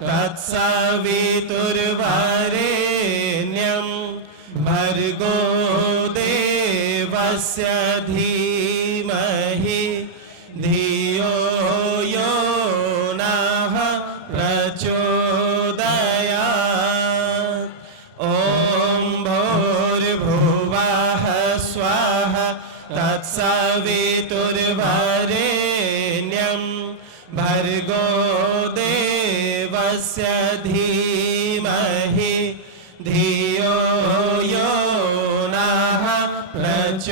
तत्सवितुर्वरेण्यं भर्गो देवस्य धीमहि धियो यो नः प्रचोदयात्। ॐ भूर्भुवः स्वः तत्सवितुर्वरेण्यं भर्गो देवस्य धीमहि धियो यो नः प्रचोदयात्।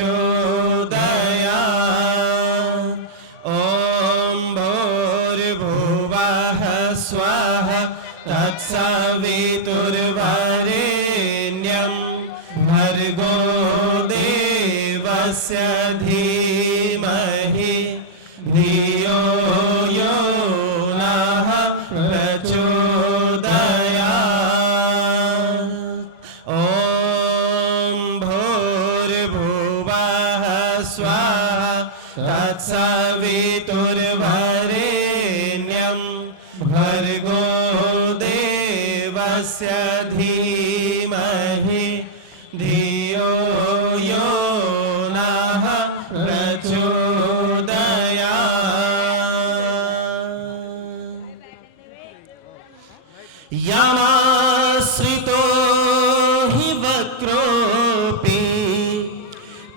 ॐ भूर्भुवः स्वः तत्सवितुर्वरेण्यं भर्गो देवस्य धीमहि धियो यो नः प्रचोदयात्। ॐ भूर्भुवः स्वः तत्सवितुर्वरेण्यं भर्गो देवस्य धीमहि धियो यो नः प्रचोदयात्। यमाश्रितो हि वक्रोऽपि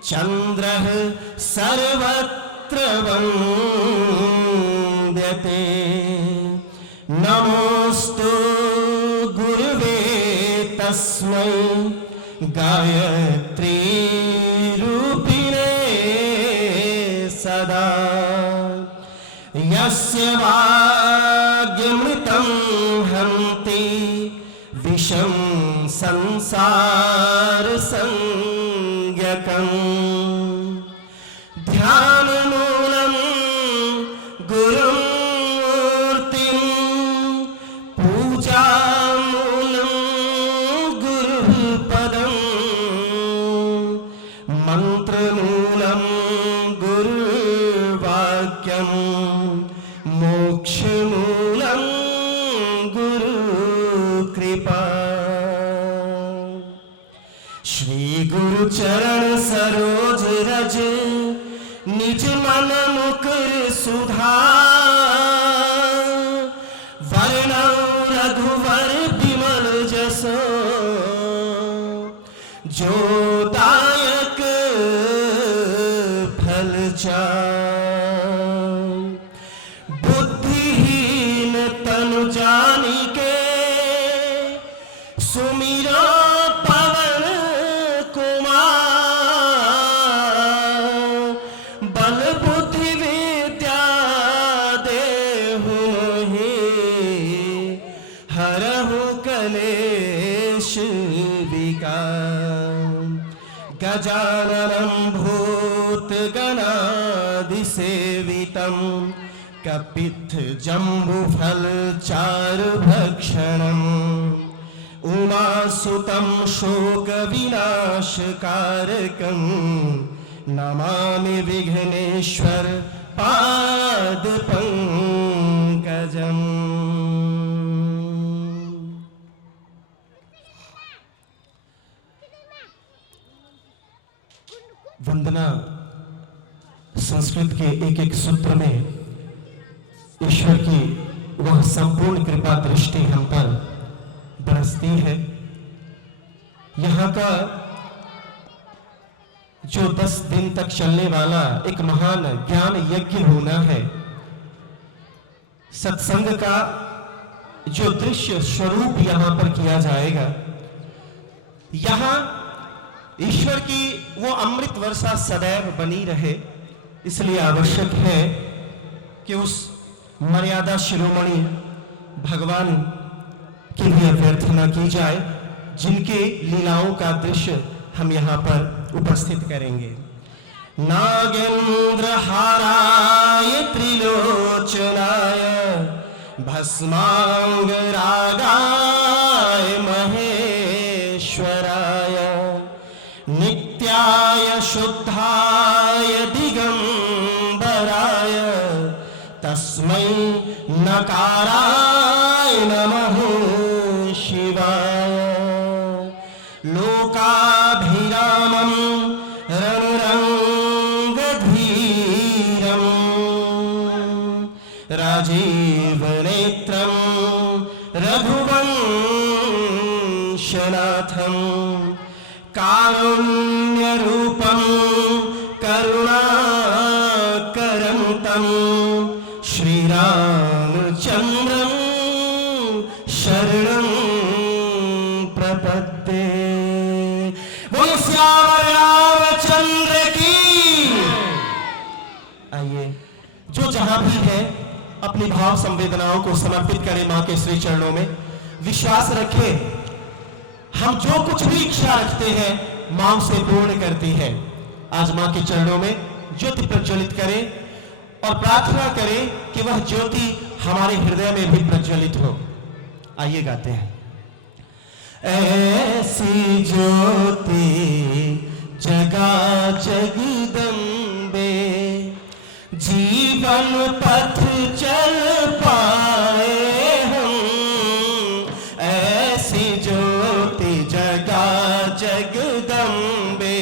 चन्द्रः सर्वत्र वन्द्यते। नमोऽस्तु गुरुवे तस्मै गायत्री रूपिणे सदा। यस्य वाग्मृतं हन्ति विषं संसार संज्ञकम्। ध्यानमूलं गुरुं मूर्तिं पूजामूलं गुरुपदं। मन्त्रमूलं गुरुवाक्यं मोक्षमूलं गुरुकृपा। श्री गुरु चरण सरोज रज निज मन मुकुर सुधार। वर्णौ रघुवर विमल जसो जो दायक फल चार। बुद्धिहीन तनु जानिके सुमिरो पवन कुमार। बल बुद्धि विद्या देहु मोहि हरहु कलेश विकार। गजाननं भूतगणादिसेवितं कपित्थजम्बुफलचारुभक्षणम्। उमासुतं शोकविनाशकारकं नमामि विघ्नेश्वर पादपङ्कजम्। वंदना संस्कृत के एक एक सूत्र में ईश्वर की वह संपूर्ण कृपा दृष्टि हम पर बरसती है। यहाँ का जो 10 दिन तक चलने वाला एक महान ज्ञान यज्ञ होना है, सत्संग का जो दृश्य स्वरूप यहाँ पर किया जाएगा, यहाँ ईश्वर की वो अमृत वर्षा सदैव बनी रहे। इसलिए आवश्यक है कि उस मर्यादा शिरोमणि भगवान की भी अभ्यर्थना की जाए, जिनके लीलाओं का दृश्य हम यहाँ पर उपस्थित करेंगे। नागेंद्र हाराय त्रिलोचनाय भस्मांग रागाय महेश्वराय नित्याय शुद्धाय दिगंबराय तस्मै नकाराय नमः शिवाय। लोकाभिरामं रणरङ्गधीरं राजीवनेत्रं रघुवंशनाथं कारुण्यरूपं करुणाकरं श्रीरामचन्द्रं शरणं प्रपद्ये। बोलो श्याम रामचंद्र की। आइए, जो जहां भी है अपनी भाव संवेदनाओं को समर्पित करें मां के श्री चरणों में। विश्वास रखें, हम जो कुछ भी इच्छा रखते हैं मां से पूर्ण करती है। आज मां के चरणों में ज्योति प्रज्वलित करें और प्रार्थना करें कि वह ज्योति हमारे हृदय में भी प्रज्वलित हो। आइए गाते हैं। ऐसी ज्योति जगा जगदम्बे, जीवन पथ चल पाए हम। ऐसी ज्योति जगा जगदम्बे,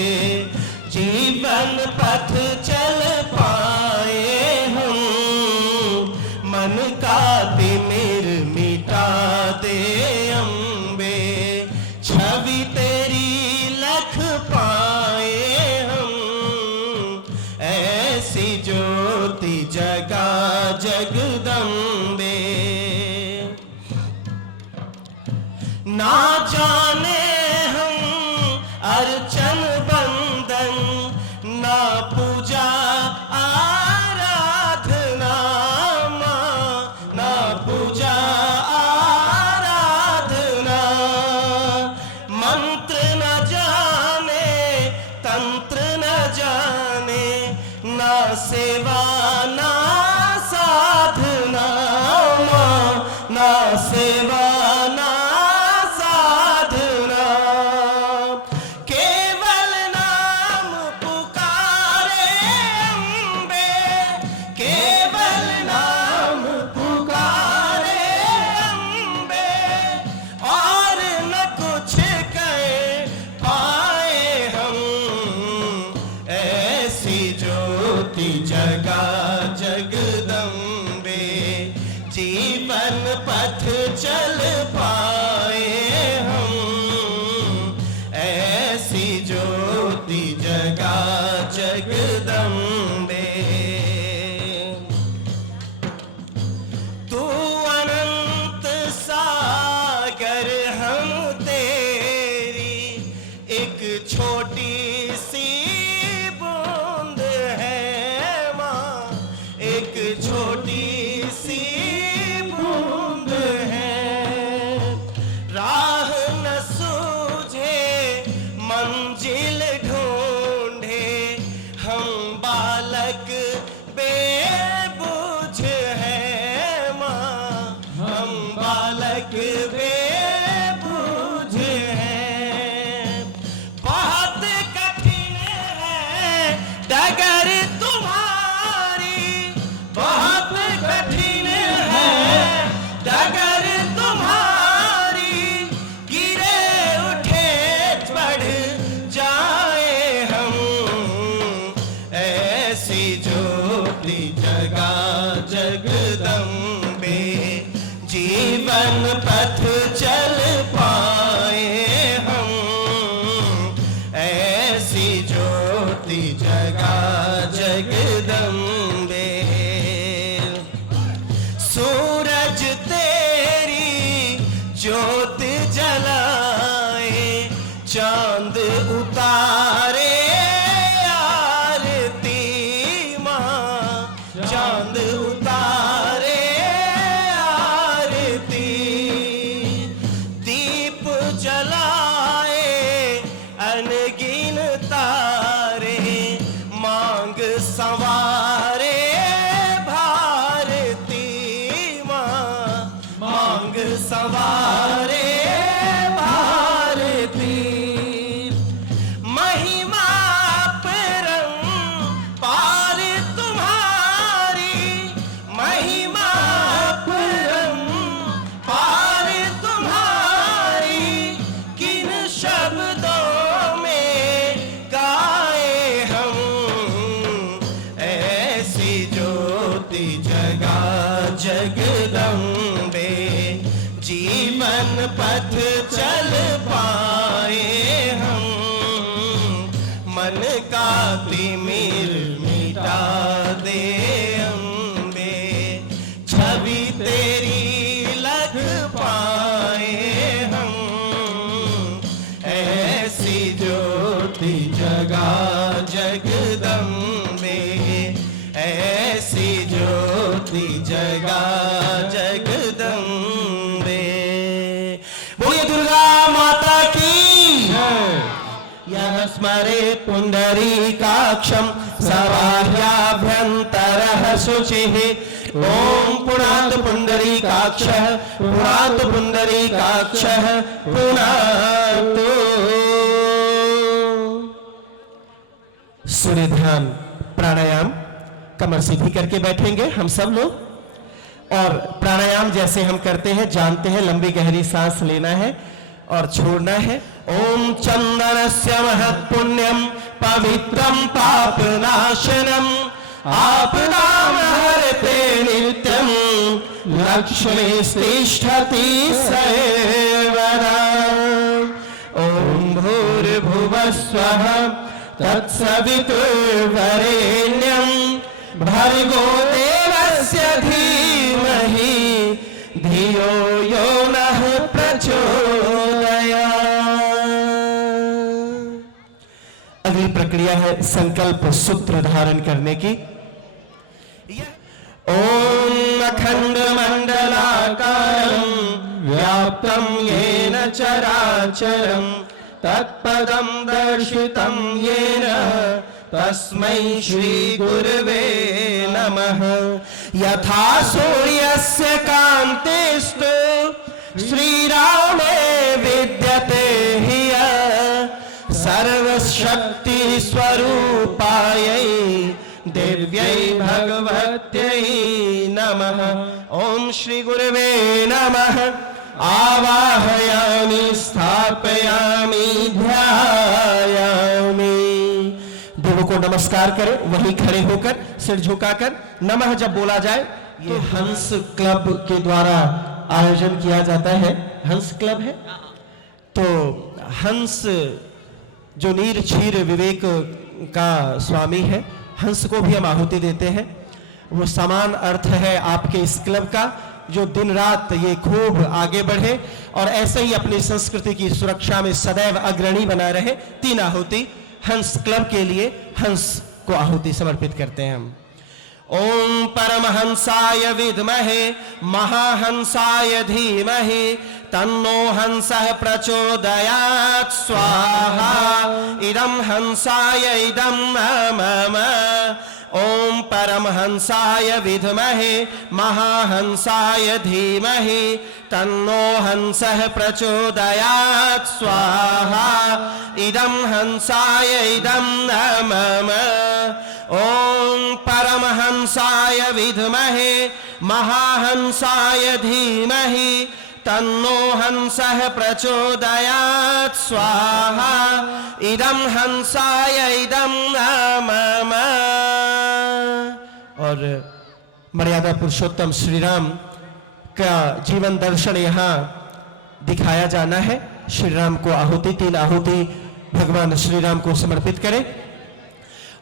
जीवन पथ चल पाए हम। मन का तिमिर मिटा दे अम्बे, छवि तेरी लख पाए हम। ऐसी ज्योति जगा जगदम्बे। ना जाने हम अर्चन बंदन, ना पूजा आराधना मां, ना पूजा आराधना। मंत्र न जाने तंत्र न जाने, ना सेवा ना साधना मां, ना सेवा ना साधना। केवल नाम पुकारे अम्बे, केवल नाम पुकारे अम्बे, और न कुछ कह पाए हम। ऐसी ज्योति जगा जगदम्बे, जीवन पथ चल पाए हम। ऐसी ज्योति जगा जगदम्बे। तू अनंत सागर हम तेरी एक छोटी सी बूंद है मां, एक छोटी सी बूंद है। राह न सूझे मंजिल ढूंढे, हम बालक बेबूझ है मां, हम बालक बेबूझ है। बहुत कठिन है डगर तुम्हारी, बहुत कठिन है डगर तुम्हारी। गिरे उठे बढ़ जाए हम। ऐसी ज्योति जगा जगदम्बे, जीवन पथ चल पाए हम। ऐसी ज्योति जगा जगदम्बे। सूरज तेरी ज्योत जलाए, चांद उतारे आरती मां, चांद उतारे आरती। दीप जलाए अनगिन तारे, मांग संवारे भारती मां, मांग संवारे भारती। महिमा परंपार तुम्हारी, महिमा परंपार अम्बे, छवि तेरी लग पाए हम, ऐसी ज्योति जगा जगदम्बे, ऐसी ज्योति जगा जगदम्बे। बोलिए दुर्गा माता की। यह स्मरे पुंडरीकाक्षं सबाह्याभ्यन्तरः शुचिः। ओम पुनातु पुंडरीकाक्षः, पुनातु पुंडरीकाक्षः, पुनातु। सूर्य ध्यान प्राणायाम, कमर सीधी करके बैठेंगे हम सब लोग, और प्राणायाम जैसे हम करते हैं जानते हैं, लंबी गहरी सांस लेना है और छोड़ना है। ओम चंदनस्य महत्पुण्यम पवित्रम पापनाशनम, आपदां हरते नित्यं, लक्ष्मीस्तिष्ठति सर्वदा। ओम भूर्भुवस्वः तत्सवितुर्वरेण्यं, भर्गो देवस्य धीमहि, धियो यो नः प्रचोदयात्। अगली प्रक्रिया है संकल्प सूत्र धारण करने की। ओम अखंड मंडलाकारं व्याप्तं येन चराचरं, तत्पदं दर्शितं येन तस्मै श्री गुरवे नमः। यथा सूर्यस्य कान्तिस्तु श्रीरामे विद्यते ह्यः, सर्वशक्ति स्वरूपायै दिव्यै भगवत्यै नमः। ओम श्री गुरवे नमः। आवाहयामि स्थापयामि ध्यायामि। देवों को नमस्कार करें, वहीं खड़े होकर सिर झुकाकर नमः जब बोला जाए। ये हंस क्लब के द्वारा आयोजन किया जाता है। हंस क्लब है तो हंस जो नीर क्षीर विवेक का स्वामी है, हंस को भी हम आहुति देते हैं। वो समान अर्थ है आपके इस क्लब का, जो दिन रात ये खूब आगे बढ़े और ऐसे ही अपनी संस्कृति की सुरक्षा में सदैव अग्रणी बना रहे। 3 आहुति हंस क्लब के लिए हंस को आहुति समर्पित करते हैं हम। ओम परमहंसाय विद्महे महाहंसाय धीमहि, तन्नो हंसः प्रचोदयात्। स्वाहा इदं हंसाय इदं मम। ओम परमहंसाय विद्महे महाहंसाय धीमहि, तन्नो हंसः प्रचोदयात्। स्वाहा इदं हंसाय इदं मम। ओम परमहंसाय विद्महे महाहंसाय धीमहि, तन्नो हंसः प्रचोदयात्। स्वाहा इदं हंसाय इदं मम। और मर्यादा पुरुषोत्तम श्री राम का जीवन दर्शन यहाँ दिखाया जाना है। श्री राम को आहुति, 3 आहुति भगवान श्री राम को समर्पित करें।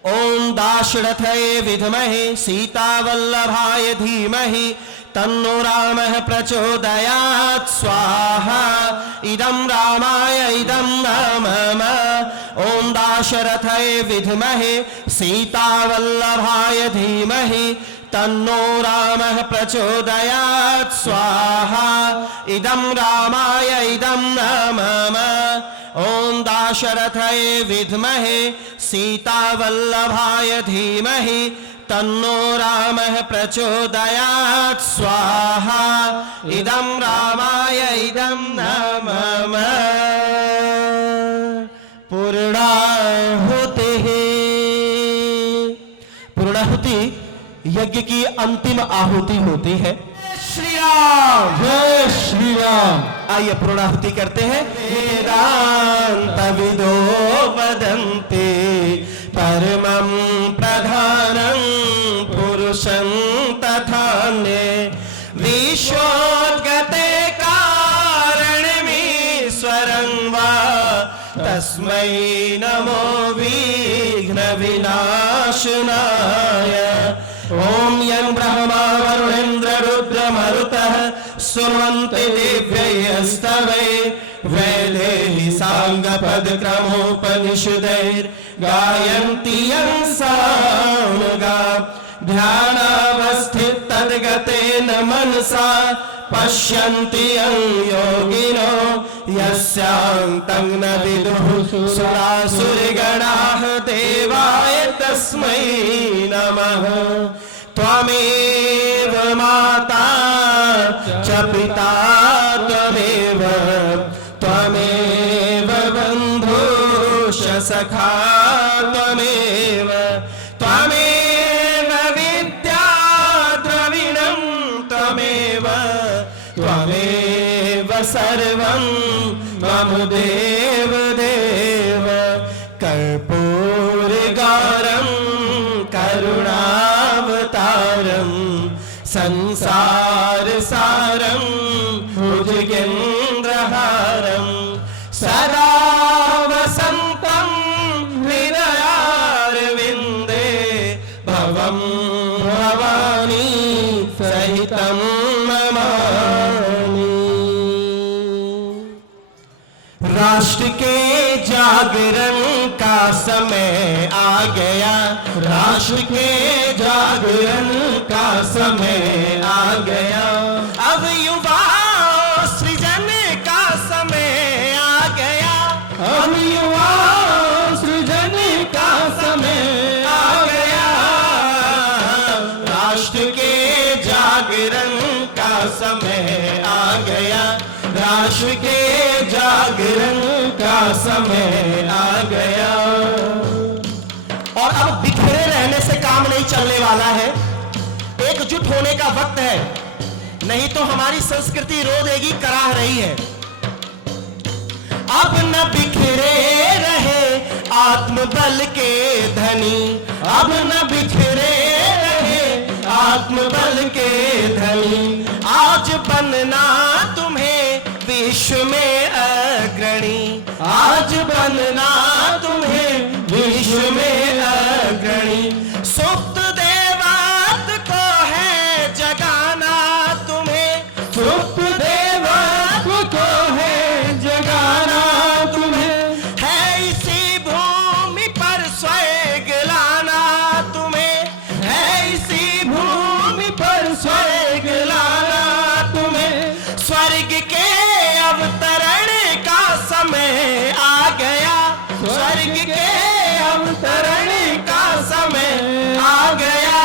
ओम दाशरथये विद्महे सीतावल्लभाय धीमहि, तन्नो रामः प्रचोदयात्। स्वाहा इदं रामाय इदं मम। ओम दाशरथये विद्महे सीतावल्लभाय धीमहि, तन्नो रामः प्रचोदयात्। स्वाहा इदं रामाय इदं मम। ओम दाशरथये विद्महे सीतावल्लभाय धीमहि, तन्नो रामः प्रचोदयात्। स्वाहा इदं रामाय इदं मम। पूर्णाहुतिः। पूर्णाहुति यज्ञ की अंतिम आहुति होती है। श्री राम, जय श्री राम। आइए पूर्णाहुति करते हैं। वेदांत विदो वदन्ति परमं प्रधानं पुरुषं तथान्ये, विश्वोद्गते कारणमीश्वरं वा, तस्मै नमो विघ्न विनाशनाय। अंगपद क्रमोपनिषदैर्गायन्ति अंसामगा ध्यानावस्थित तद्गतेन मनसा पश्यन्ति योगिनो यस्यान्तं न विदुः सुरासुरगणाः देवाय तस्मै नमः। त्वमेव माता च पिता त्वमेव त्वमेव बन्धुश्च सखा त्वमेव त्वमेव विद्या द्रविणं त्वमेव त्वमेव सर्वं मम देव देव। कर्पूरगारं करुणावतारं संसारसारं भुजगेन्द्रहारं सदा वसन्तं हृदयारविन्दे भवं भवानी सहितं नमामि। राष्ट्र के जागरण का समय आ गया, राष्ट्र के जागरण का समय आ गया। अब युवा सृजन का समय आ गया, अब युवा सृजन का समय आ गया। राष्ट्र के जागरण का समय आ गया, राष्ट्र के जागरण का समय आ गया। और अब बिखरे रहने से काम नहीं चलने वाला है, एकजुट होने का वक्त है, नहीं तो हमारी संस्कृति रो देगी, कराह रही है। अब न बिखरे रहे आत्मबल के धनी, अब न बिखरे रहे आत्मबल के धनी। आज बनना तुम्हें विश्व में अग्रणी, आज बनना तुम्हें विश्व में अग्रणी। सुप्त देवत को है जगाना तुम्हें, सुप्त देवत को है जगाना तुम्हें। है इसी भूमि पर स्वर्ग लाना तुम्हें, है इसी भूमि पर स्वर्ग लाना तुम्हें। स्वर्ग के अवतरण का समय आ गया, स्वर्ग के अवतरण का समय आ गया।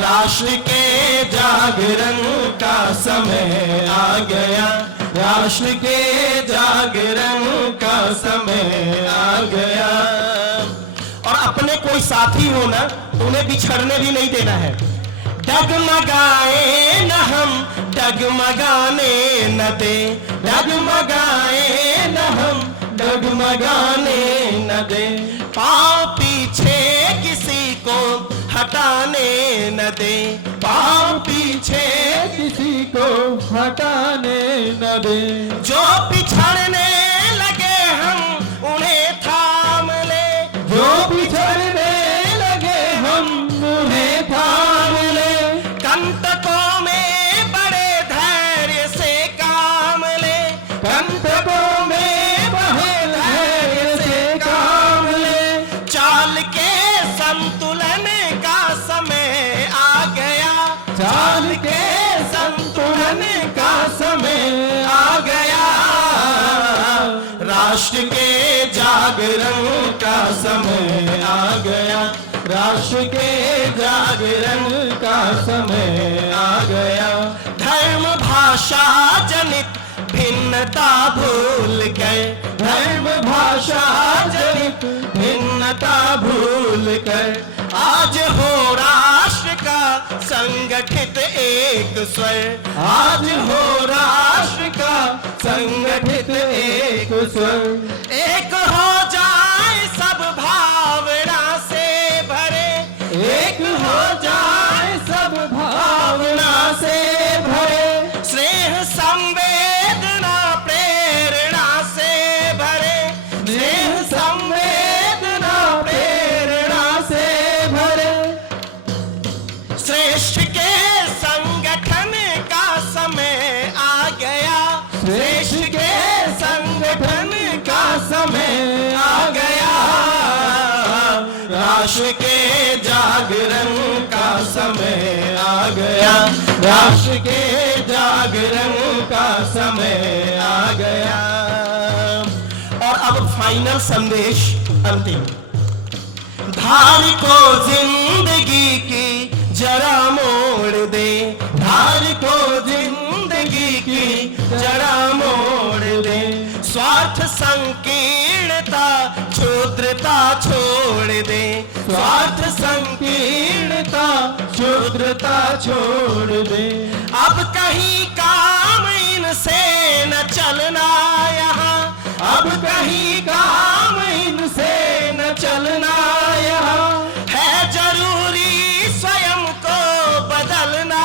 राष्ट्र के जागरण का समय आ गया, राष्ट्र के जागरण का समय आ गया। और अपने कोई साथी हो ना तो उन्हें बिछड़ने भी नहीं देना है। डगमगाए न हम डगमगाने न दे, डगमगाए न हम डगमगाने न दे। पाँव पीछे किसी को हटाने न दे, पाँव पीछे किसी को हटाने न दे। जो पिछड़ने लगे हम उन्हें थाम ले, जो पिछड़ने लगे हम उन्हें थाम ले। कंटकों में बड़े धैर्य से काम ले, कंटकों में बड़े धैर्य से काम ले। चाल के संतुलन का समय आ गया, चाल के संतुलन का समय आ गया। राष्ट्र के जागरण का समय आ गया, राष्ट्र के जागरण का समय आ गया। धर्म भाषा जनित भिन्नता भूल गए, धर्म भाषा जनित भिन्नता भूल कर। आज हो राष्ट्र का संगठित एक स्वर, आज हो राष्ट्र का संगठित एक स्वर। एक हो जाए सब भावना से भरे, एक हो जाए सब भावना से भरे। स्नेह संवेदना प्रेरणा से भरे, स्नेह संवेदना प्रेरणा से भरे। श्रेष्ठ के संगठन का समय आ गया, श्रेष्ठ के संगठन समय आ गया, राष्ट्र के जागरण का समय आ गया, राष्ट्र के जागरण का समय आ गया। और अब फाइनल संदेश, अंतिम। धार को जिंदगी की जरा मोड़ दे, धार को जिंदगी की जरा मोड़ दे, स्वार्थ संकीर्णता क्षुद्रता छोड़ दे, स्वार्थ संकीर्णता क्षुद्रता छोड़ दे। अब कहीं काम इनसे न चलना यहाँ, अब कहीं काम इनसे न चलना यहाँ, है जरूरी स्वयं को बदलना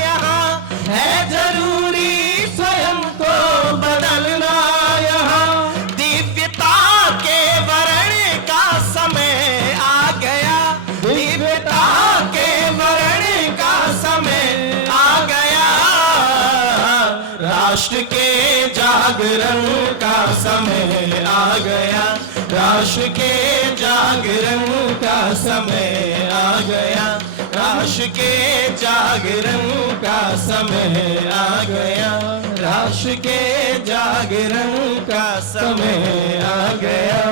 यहाँ, है जरूरी स्वयं को बदलना यहाँ। दिव्यता के वर्ण का समय आ गया, दिव्यता के वर्ण का समय आ गया, राष्ट्र के जागरण का समय आ गया, राष्ट्र के जागरण का समय आ गया, राष्ट्र के जागरण का समय आ गया, राष्ट्र के जागरण का समय आ गया।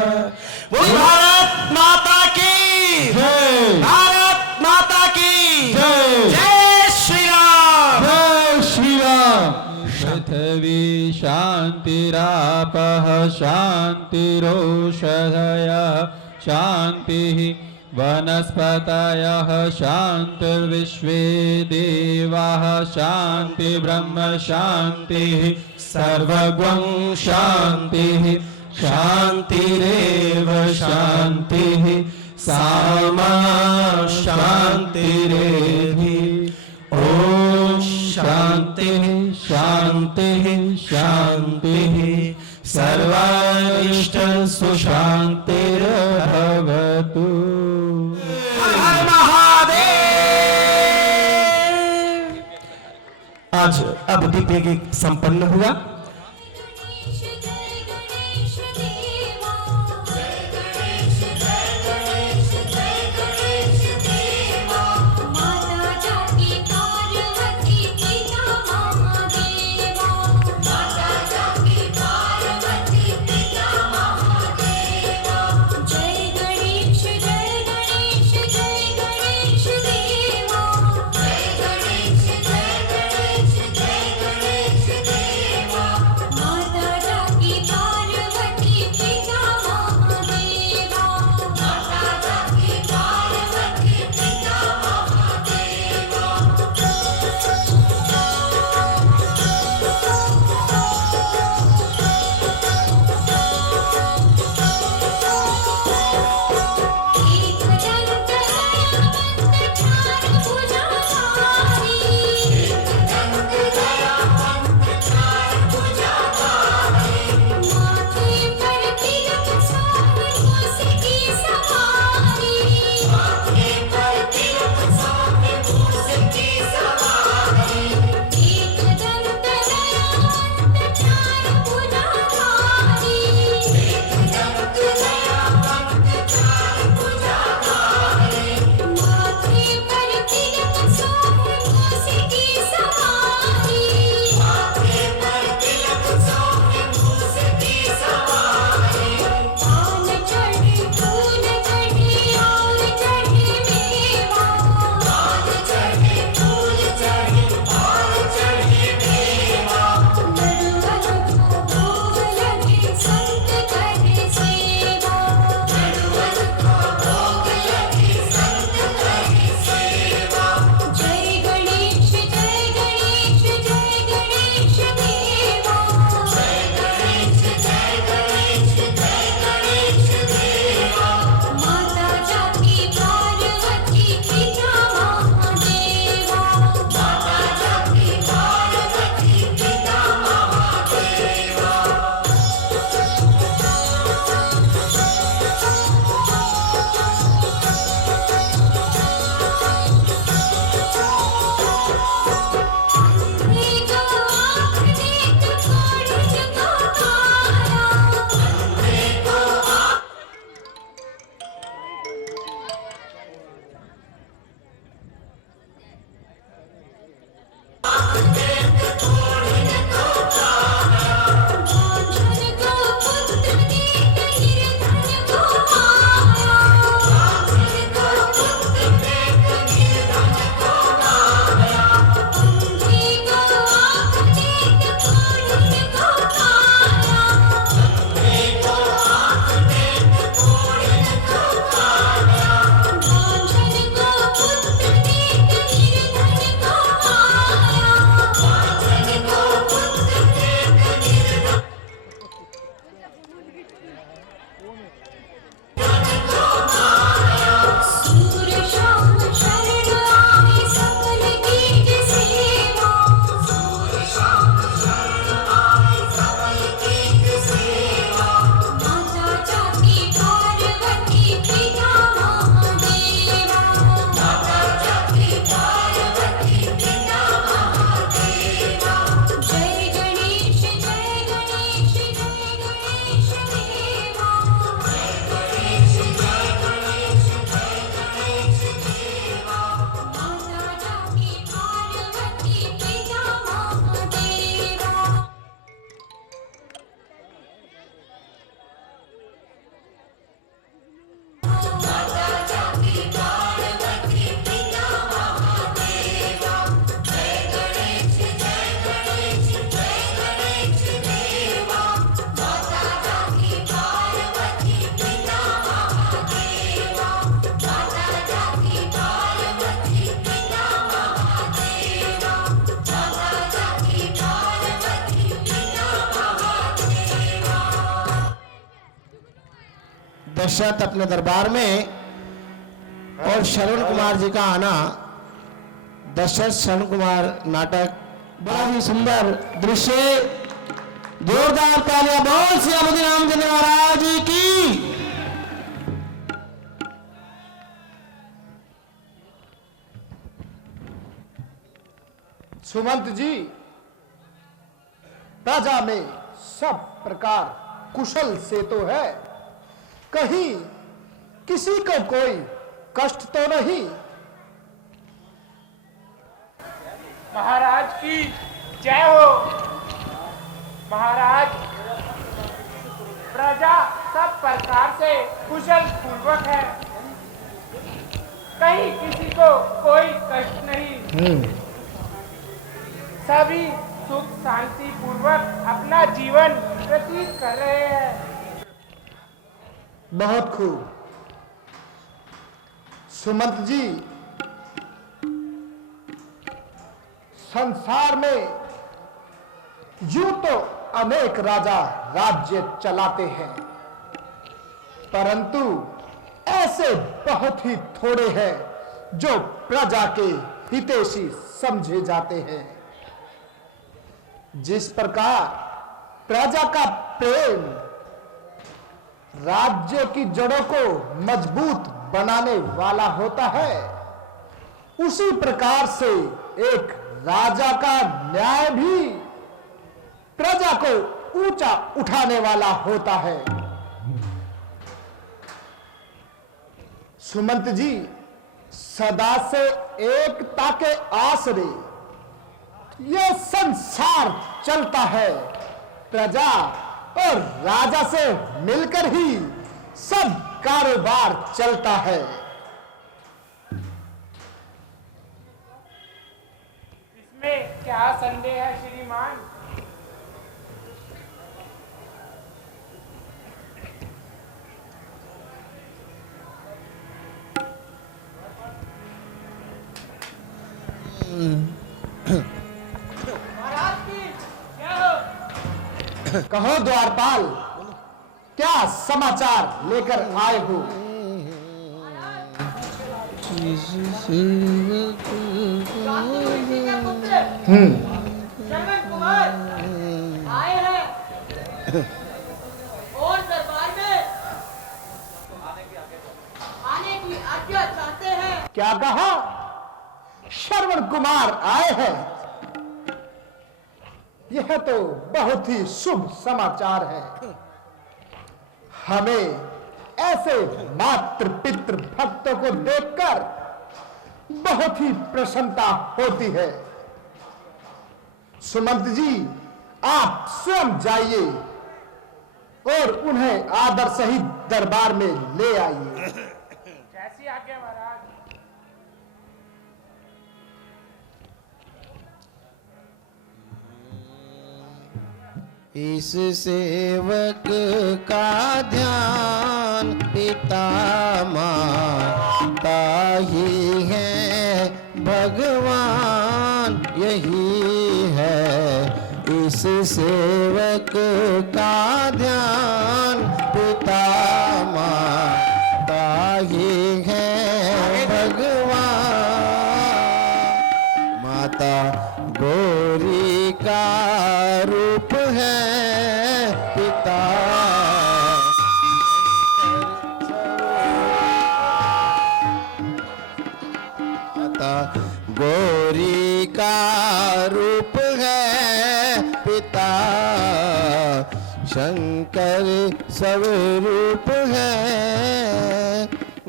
वो भारत माता की जय, भारत माता की जय, जय श्री राम, जय श्री राम। पृथ्वी शान्तिरापः शान्तिरोषधयः शान्तिः, वनस्पतयः शान्तिर्विश्वे देवाः शान्ति ब्रह्म शान्तिः, सर्वगं शान्तिः शान्तिरेव शान्तिः, सामा शान्तिरेधि। ॐ शान्तिः शान्तिः शान्तिः, सर्वारिष्ट सुशान्तिर्भवतु। हर हर महादेव। आज अब दिव्य गीत संपन्न हुआ। दशरथ अपने दरबार में और श्रवण कुमार जी का आना, दशरथ श्रवण कुमार नाटक बड़ा ही सुंदर दृश्य। जोरदार तालियां बोल सियामुद्दीन रामचंद्र महाराज जी की। सुमंत जी, प्रजा में सब प्रकार कुशल से तो है, कहीं किसी को कोई कष्ट तो नहीं। महाराज की जय हो। महाराज, प्रजा सब प्रकार से कुशल पूर्वक है, कहीं किसी को कोई कष्ट नहीं। सभी सुख शांति पूर्वक अपना जीवन व्यतीत कर रहे हैं। बहुत खूब। सुमंत जी, संसार में यूं तो अनेक राजा राज्य चलाते हैं, परंतु ऐसे बहुत ही थोड़े हैं जो प्रजा के हितैषी समझे जाते हैं। जिस प्रकार प्रजा का प्रेम राज्य की जड़ों को मजबूत बनाने वाला होता है, उसी प्रकार से एक राजा का न्याय भी प्रजा को ऊंचा उठाने वाला होता है। सुमंत जी, सदा से एकता के आसरे यह संसार चलता है। प्रजा और राजा से मिलकर ही सब कारोबार चलता है। इसमें क्या संदेह है श्रीमान? महाराज की जय हो। कहो द्वारपाल, क्या समाचार लेकर आए हो? श्रवण कुमार आए हैं और दरबार में आने की आज्ञा चाहते हैं। क्या कहा? श्रवण कुमार आए हैं? यह तो बहुत ही शुभ समाचार है। हमें ऐसे मातृ पितृ भक्तों को देखकर बहुत ही प्रसन्नता होती है। सुमंत जी, आप स्वयं जाइए और उन्हें आदर सहित दरबार में ले आइए। जैसी आज्ञा महाराज। इस सेवक का ध्यान पिता माता ही है, भगवान यही है। इस सेवक का ध्यान पिता माता ही है, भगवान। माता गौरी का रूप है, पिता माता गौरी का रूप है, पिता शंकर स्वरूप है।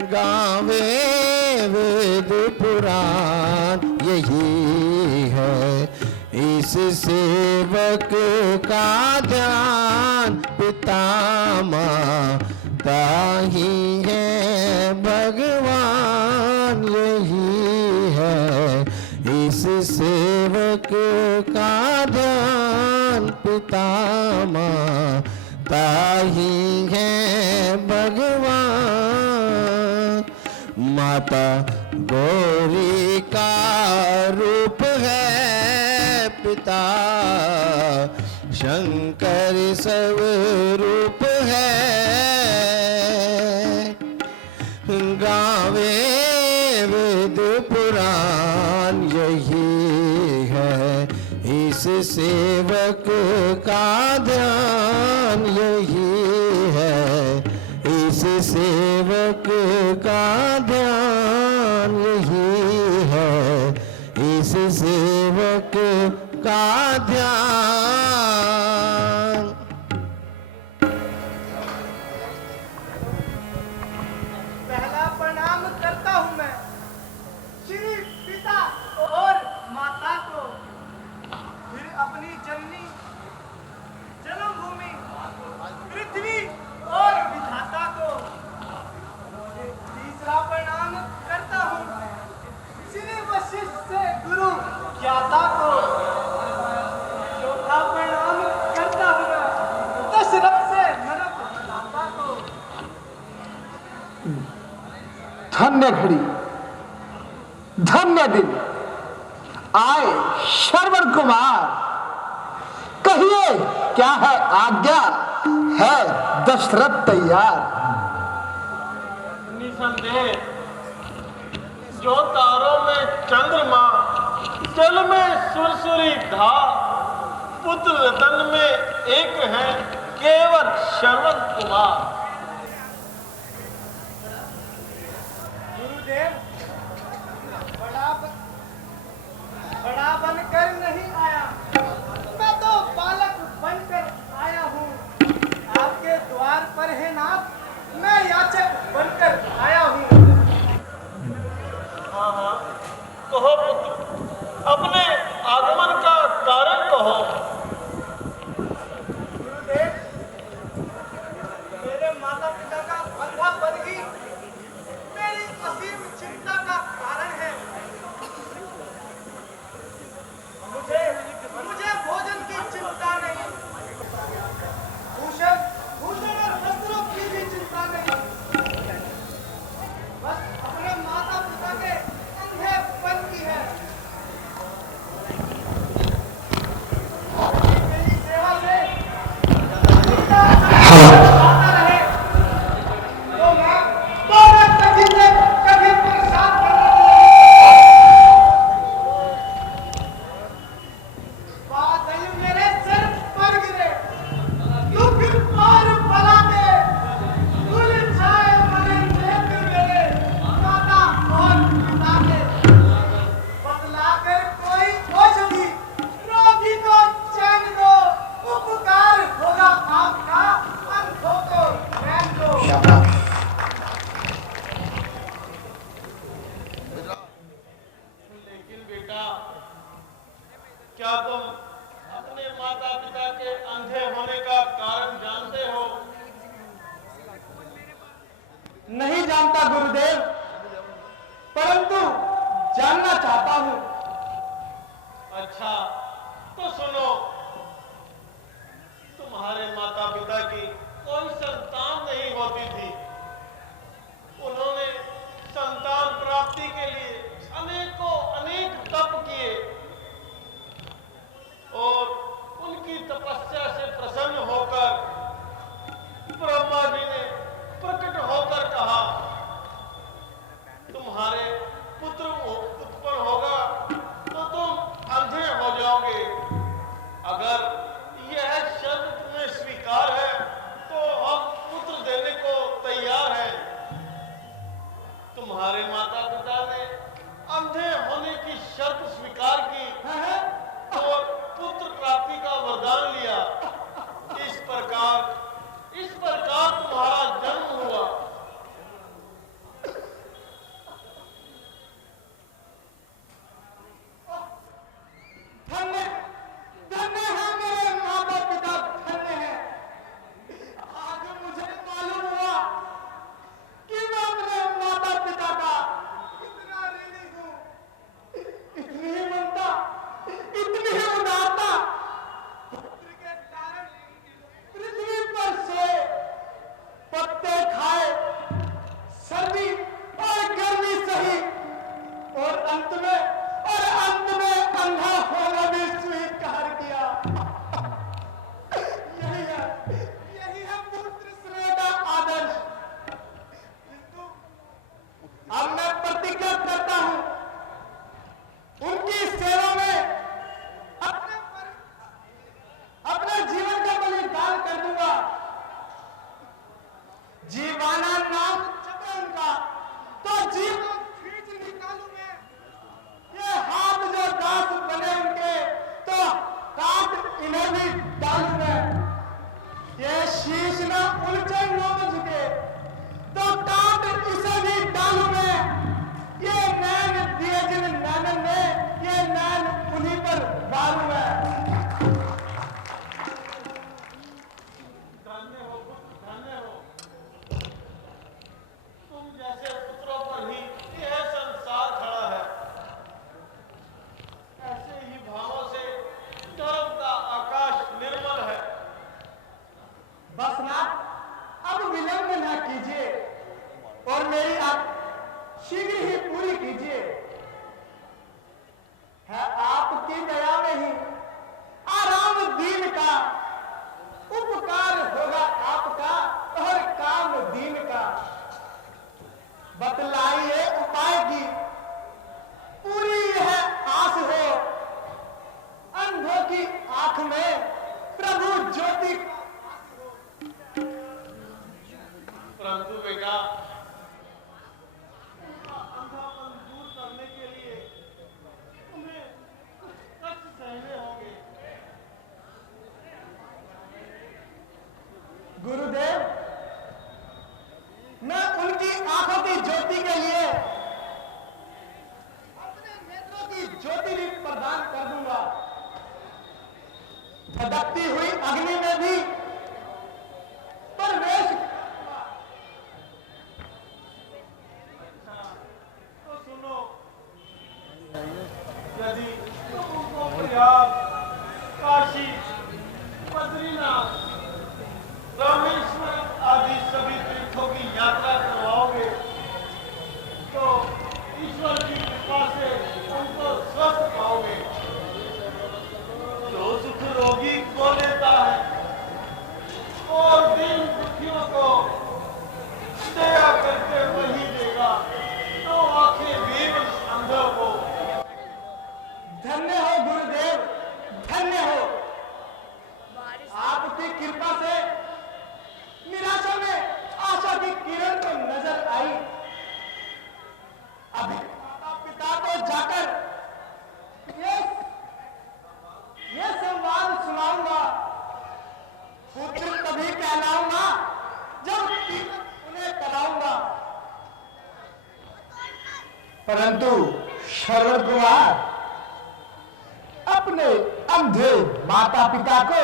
गावे वेद पुराण यही है। इस सेवक का ध्यान पिता माता ही है, भगवान यही है। इस सेवक का ध्यान पिता माता ही है, भगवान। माता गौरी का रूप है, पिता शंकर स्वरूप है। पुराण यही है, इस सेवक का ध्यान यही है, इस सेवक का ध्यान यही है, इस सेवक का ध्यान। पहला प्रणाम करता हूँ मैं श्री पिता और माता को, फिर अपनी जननी जन्मभूमि पृथ्वी और विधाता को। तीसरा प्रणाम करता हूँ श्री वशिष्ठ से गुरु ज्ञाता को। चौथा प्रणाम करता हूँ मैं दशरथ से नरक दाता को। धन्य घड़ी, धन्य दिन, आए श्रवण कुमार, कहिए क्या है आज्ञा, है दशरथ तैयार। निसंदेह जो तारों में चंद्रमा, जल में सुरसुरी धार, पुत्र रतन में एक है केवल श्रवण कुमार। गुरुदेव बड़ा बनकर नहीं आया, मैं तो बालक बनकर आया हूँ। आपके द्वार पर है नाथ, मैं याचक बनकर आया हूँ। हाँ हाँ, कहो पुत्र, अपने आगमन का कारण कहो। गुरुदेव, मेरे माता पिता का अंधापन ही मेरी असीम चिंता का कारण है। मुझे भोजन की चिंता नहीं, भूषण और वस्त्रों की भी चिंता नहीं, बस अपने माता पिता के अंधेपन की है। मेरी सेवा से पिता आता रहे तो मैं बड़े कठिन से कठिन परेशान करने बादल मेरे सर पर गिरे, दुख और बला के फूल छाए मरे नेत्र मेरे माता और पिता के। बतलाकर कोई औषधि रोगी को चैन दो, उपकार होगा आपका अंधों को चैन दो। लेकिन बेटा, क्या तुम अपने माता पिता के अंधे होने का कारण जानते हो? नहीं जानता गुरुदेव, परंतु जानना चाहता हूँ। अच्छा, तो सुनो, तुम्हारे माता पिता की कोई संतान नहीं होती थी। उन्होंने संतान प्राप्ति के लिए अनेक तप किए और उनकी तपस्या से प्रसन्न होकर ब्रह्मा जी ने प्रकट होकर कहा, तुम्हारे पुत्र उत्पन्न होगा तो तुम अंधे हो जाओगे। अगर यह शर्त तुम्हें स्वीकार है तो हम पुत्र देने को तैयार हैं। तुम्हारे माता पिता ने अंधे होने की शर्त स्वीकार की और पुत्र प्राप्ति का वरदान लिया। इस प्रकार तुम्हारा जन्म हुआ। धन्य धन्य है मेरे माता पिता, धन्य है। आज मुझे मालूम हुआ कि मैं अपने माता पिता का कितना ऋणी हूँ। इतनी ममता, इतनी उदारता, पुत्र के कारण पृथ्वी पर से पत्ते खाए, सर्दी और गर्मी सही, और अंत में अंधा होना भी स्वीकार किया। यही है पुत्र स्नेह का आदर्श। किंतु अब मैं प्रतिज्ञा करता हूं ज्योति भी प्रदान कर दूंगा। धधकती हुई अग्नि में भी प्रवेश करूंगा। तो सुनो, यदि तुम उनको प्रयाग, काशी, बद्रीनाथ, रामेश्वर आदि सभी तीर्थों की यात्रा करवाओगे तो ईश्वर की कृपा से उनको स्वस्थ पाओगे। जो सुख रोगी को लेता है और दीन दुखियों को दया करके वही देगा तो आंखें वीर अंधों को। धन्य हो गुरुदेव, धन्य हो। आपकी कृपा से निराशा में आशा की किरण तो नजर आई। अभी माता पिता को जाकर ये संवाद सुनाऊंगा। पुत्र तभी कहलाऊंगा जब तीर्थ उन्हें कराऊंगा। परंतु श्रवण कुमार अपने अंधे माता पिता को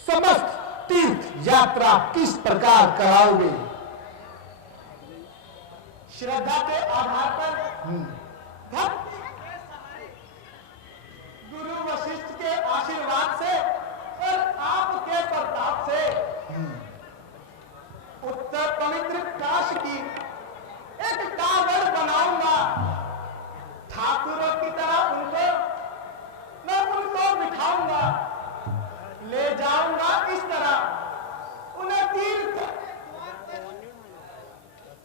समस्त तीर्थ यात्रा किस प्रकार कराओगे? श्रद्धा के आधार पर, भक्ति के सहारे, गुरु वशिष्ठ के आशीर्वाद से और आपके प्रताप से उत्तर पवित्र काशी की एक कांवड़ बनाऊंगा। ठाकुरों की तरह मैं उनको बिठाऊंगा, ले जाऊंगा इस तरह उन्हें तीर्थ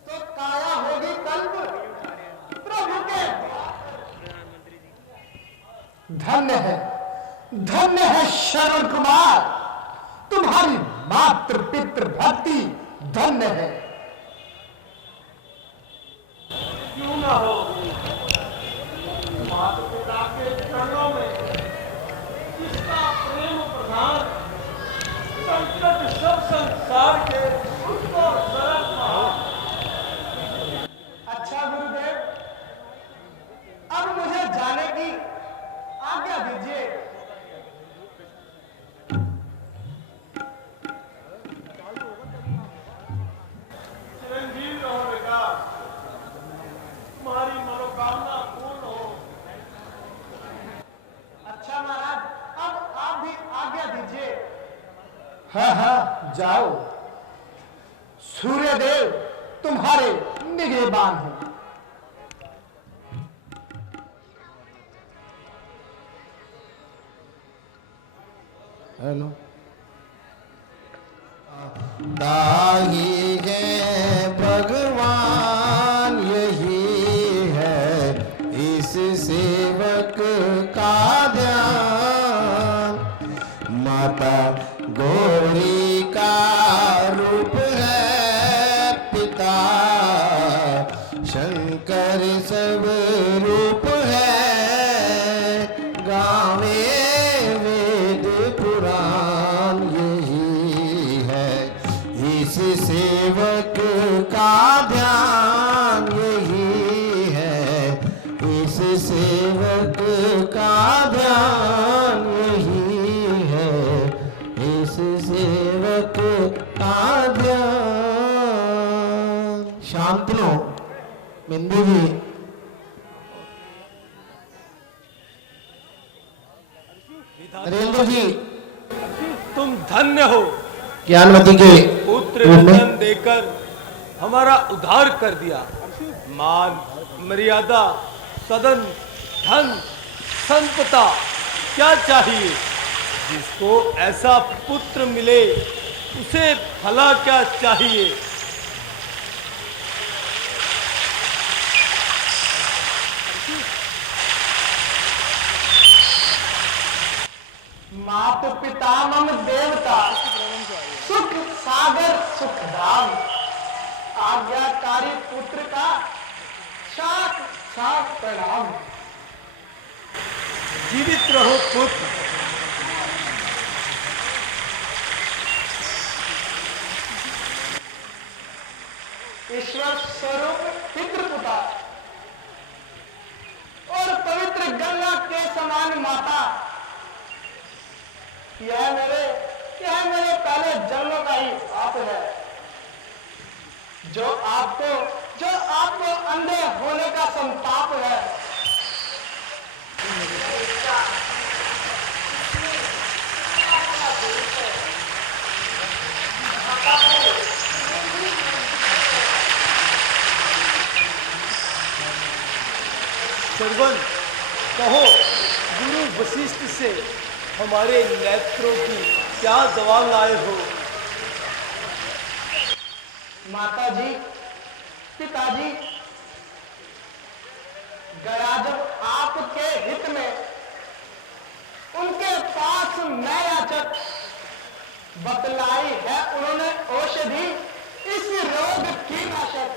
तो काया होगी कल्प प्रभु के। धन्य है श्रवण कुमार, तुम्हारी मातृ पितृ भक्ति धन्य है। क्यों ना हो, माता पिता के चरणों में जिसका प्रेम प्रधान, संकट सब संसार के उसको सरल कहा। अच्छा गुरुदेव, अब मुझे जाने की आज्ञा दीजिए। चिरंजीव रहो बेटा, तुम्हारी मनोकामना पूर्ण हो। अच्छा महाराज, अब आप भी आज्ञा दीजिए। हाँ, जाओ। सूर्यदेव तुम्हारे निगहबान हो। हेलो। दाही है भगवान, यही है इस सेवक का ध्यान। माता गौरी का रूप है पिता शंकर सब रूप है। गावे वेद पुराण, यही है इस सेवक का ध्यान। यही है इस सेवक का ध्यान। यही है इस सेवक का ध्यान। शांतनु बिंदु जी, नरेंद्र जी, तुम धन्य हो, ज्ञानवती के पुत्र रूप में रतन देकर हमारा उद्धार कर दिया। मान मर्यादा सदन धन संपदा क्या चाहिए? जिसको ऐसा पुत्र मिले उसे भला क्या चाहिए? मात पिता मम देवता, सुख सागर सुख धाम। आज्ञाकारी पुत्र का साक्षात प्रणाम। जीवित रहो पुत्र। ईश्वर स्वरूप पितृपुता और यह मेरे पहले जन्म का ही पाप है, जो आपको अंधे होने का संताप है। श्रवण, कहो गुरु वशिष्ठ से हमारे नेत्रों की क्या दवा लाए हो? माता जी, पिताजी, गया जब आपके हित में, उनके पास मैं याचक, बतलाई है उन्होंने औषधि इस रोग की नाशक।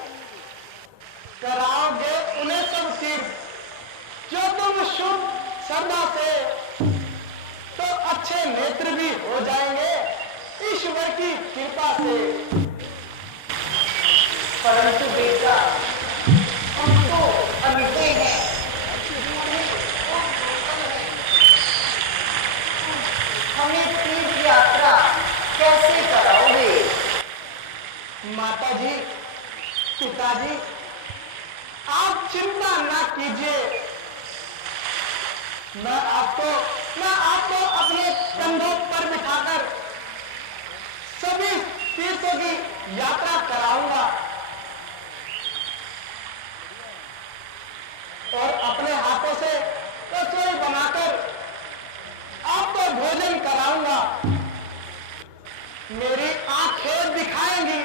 कराओगे उन्हें सब तीर्थ जो तुम शुभ श्रद्धा से, तो अच्छे नेत्र भी हो जाएंगे ईश्वर की कृपा से। परंतु बेटा, हम तो अंधे हैं, हमें तीर्थ यात्रा कैसे कराओगे? माता जी, पिताजी, आप चिंता ना कीजिए, मैं आपको अपने कंधों पर बिठाकर सभी तीर्थों की यात्रा कराऊंगा और अपने हाथों से रसोई बनाकर आपको भोजन कराऊंगा। मेरी आंखें दिखाएंगी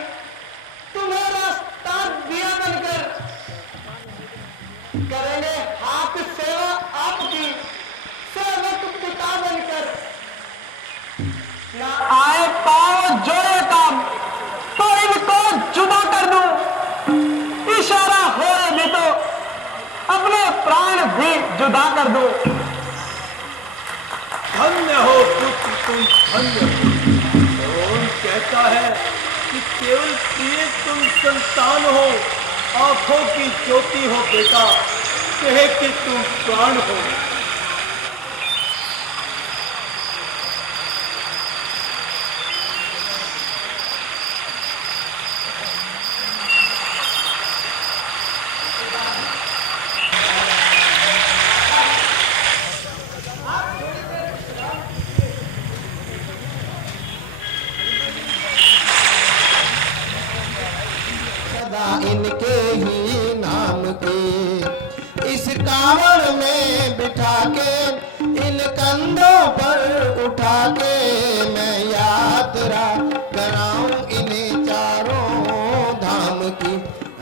तुम्हें रास्ता दिया बनकर, करेंगे हाथ सेवा आपकी सेवक पिता बनकर। ना आए पाओ जोड़े काम तो इनको जुदा कर दूं, इशारा हो भी तो अपने प्राण भी जुदा कर दूं। धन्य हो पुत्र तुम, धन्य हो। कौन कहता है कि केवल प्रिय तुम संतान हो, आंखों की ज्योति हो बेटा, कहे कि तुम प्राण हो। इनके ही नाम के इस कांवड़ में बिठा के, इन कंधों पर उठा के मैं यात्रा कराऊं इन्हें चारों धाम की।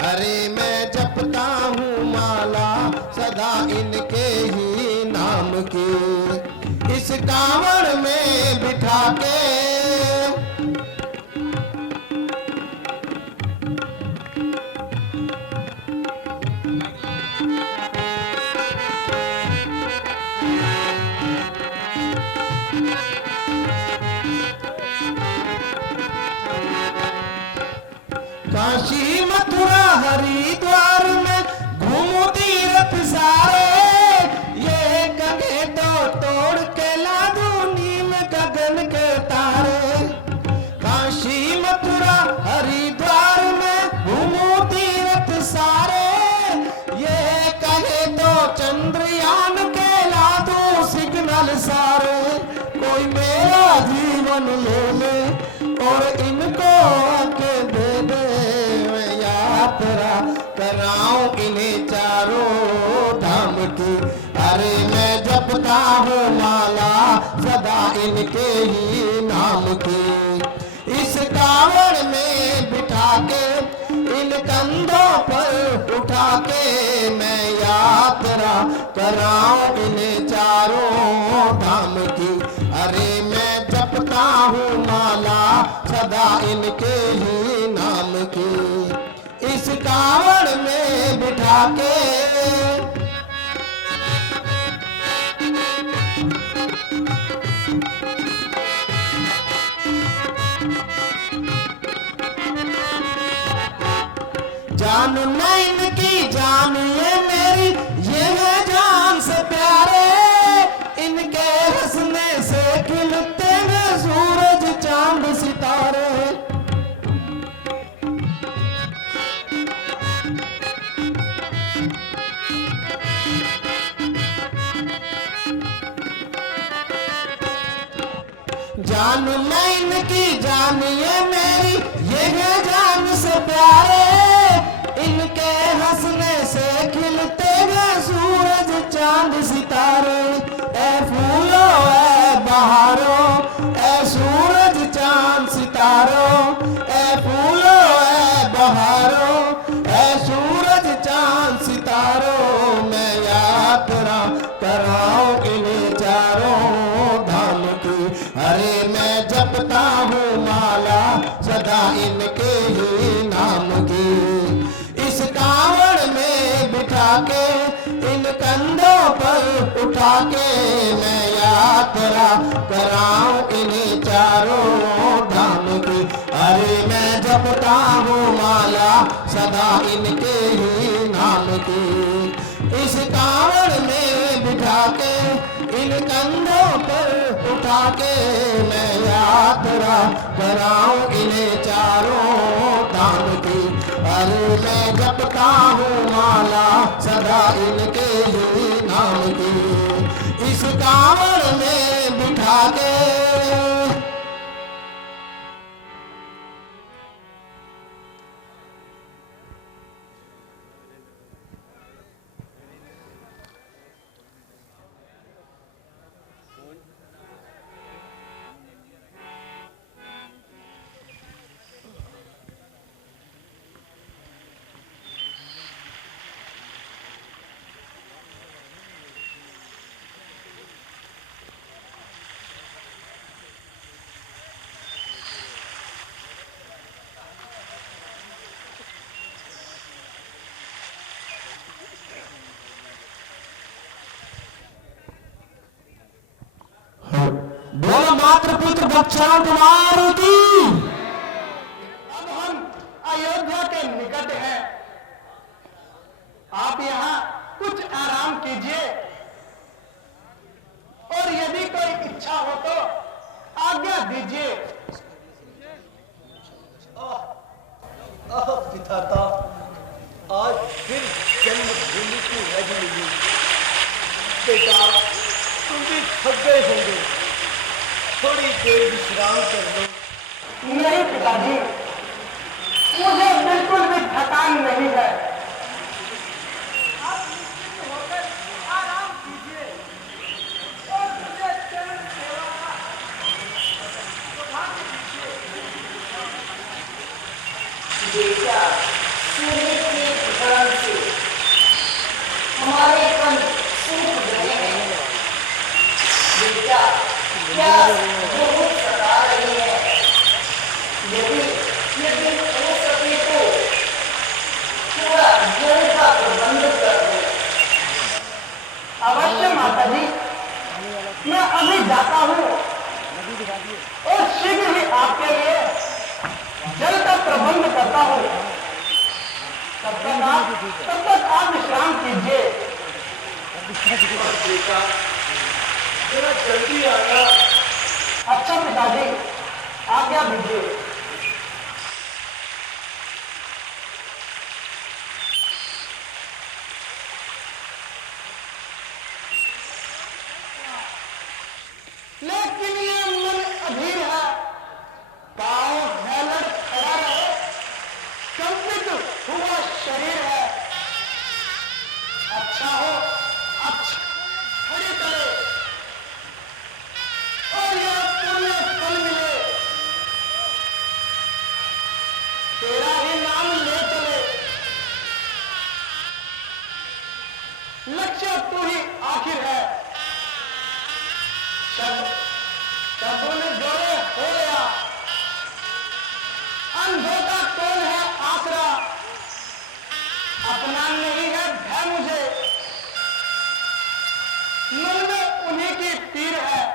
अरे मैं जपता हूँ माला सदा इनके ही नाम की, इस कांवड़ में बिठा के। काशी मथुरा हरिद्वार में घूमू तीर्थ सारे, ये कहे तो तोड़ के ला दूं नीम गगन के तारे। काशी मथुरा हरिद्वार में घूमू तीर्थ सारे, ये कहे तो चंद्रयान के ला दूं सिग्नल सारे। कोई मेरा जीवन ले ले और इनको आके दे दे, मैं यात्रा कराऊं इन्हें चारों धाम की। अरे मैं जपता हूँ माला सदा इनके ही नाम की, इस कांवड़ में बिठा के, इन कंधों पर उठा के मैं यात्रा कराऊं इन्हें चारों धाम की। अरे मैं जपता हूँ माला सदा इनके ही नाम की, इस कांवड़ में बिठा के। जान मैं इनकी जान ये मेरी, ये है जान से प्यारे, इनके हंसने से खिलते हैं जान मैं इनकी जान ये मेरी ये है जान से प्यारे, इनके हंसने से खिलते हैं सूरज चांद सितारे। ए फूलों ए बहारों ए सूरज चांद सितारों, ए फूलों ए बहारों ए सूरज चांद सितारों। मैं यात्रा कराऊं इन्हें चारों धाम की, अरे मैं जपता हूँ माला सदा इनके ही नाम की। इस कांवड़ में बिठा के इन कंधों पर उठा के, मैं यात्रा कराऊं इन्हें चारों धाम की, अरे मैं जपता हूँ माला सदा इनके ही नाम की। इस कांवड़ में बिठा के इन कंधों पर उठा के, मैं यात्रा कराऊं इन्हें चारों धाम की, अरे मैं जपता हूँ माला सदा इनके ही नाम की। इस कांवड़ में बिठा के बोलो मात्र पुत्र भक्षण कुमार की। अब हम अयोध्या के निकट हैं, आप यहाँ कुछ आराम कीजिए, और यदि कोई इच्छा हो तो आज्ञा दीजिए। विधाता, आज फिर जन्मभूमि की रज मिली। बेटा, तुम भी थक गए होंगे, थोड़ी देर विश्राम कर लो। नहीं पिताजी, मुझे बिल्कुल भी थकान नहीं है। आप निश्चिंत होकर आराम कीजिए और मुझे चरण सेवा का सौभाग्य दीजिए। बेटा, सूर्य के किरण से हमारे कण सूख गए हैं। बेटा, प्यास बहुत सता रही है। यदि हो सके तो थोड़ा जल का प्रबंध कर दो। अवश्य माता जी, मैं अभी जाता हूँ और शीघ्र ही आपके लिए जल का प्रबंध करता हूँ। तब तक आप विश्राम कीजिए। बेटा, जरा जल्दी आना। अच्छा पिताजी, आज्ञा दीजिए। लेकिन ये मन अधीर है, पाँव हेलड़ खड़ा रहे, कंपित हुआ शरीर है। अच्छा हो, अच्छा खड़ी करे और यह पुण्य फल मिले, तेरा ही नाम ले चले। लक्ष्य तू ही आखिर है। शब्दों ने जोड़े हो गया, अंधों का कौन है आसरा, अपना नहीं है भय मुझे, मन में उन्हीं की तीर है।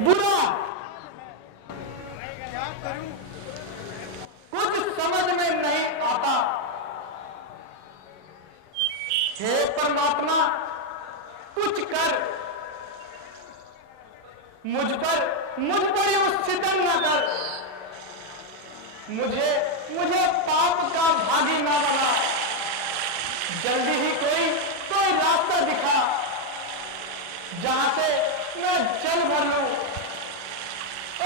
बुरा, क्या करूं? कुछ समझ में नहीं आता। हे परमात्मा, कुछ कर, मुझ पर यूं सितम न कर। मुझे पाप का भागी ना बना। जल्दी ही कोई रास्ता दिखा, जहां से मैं जल भर लूं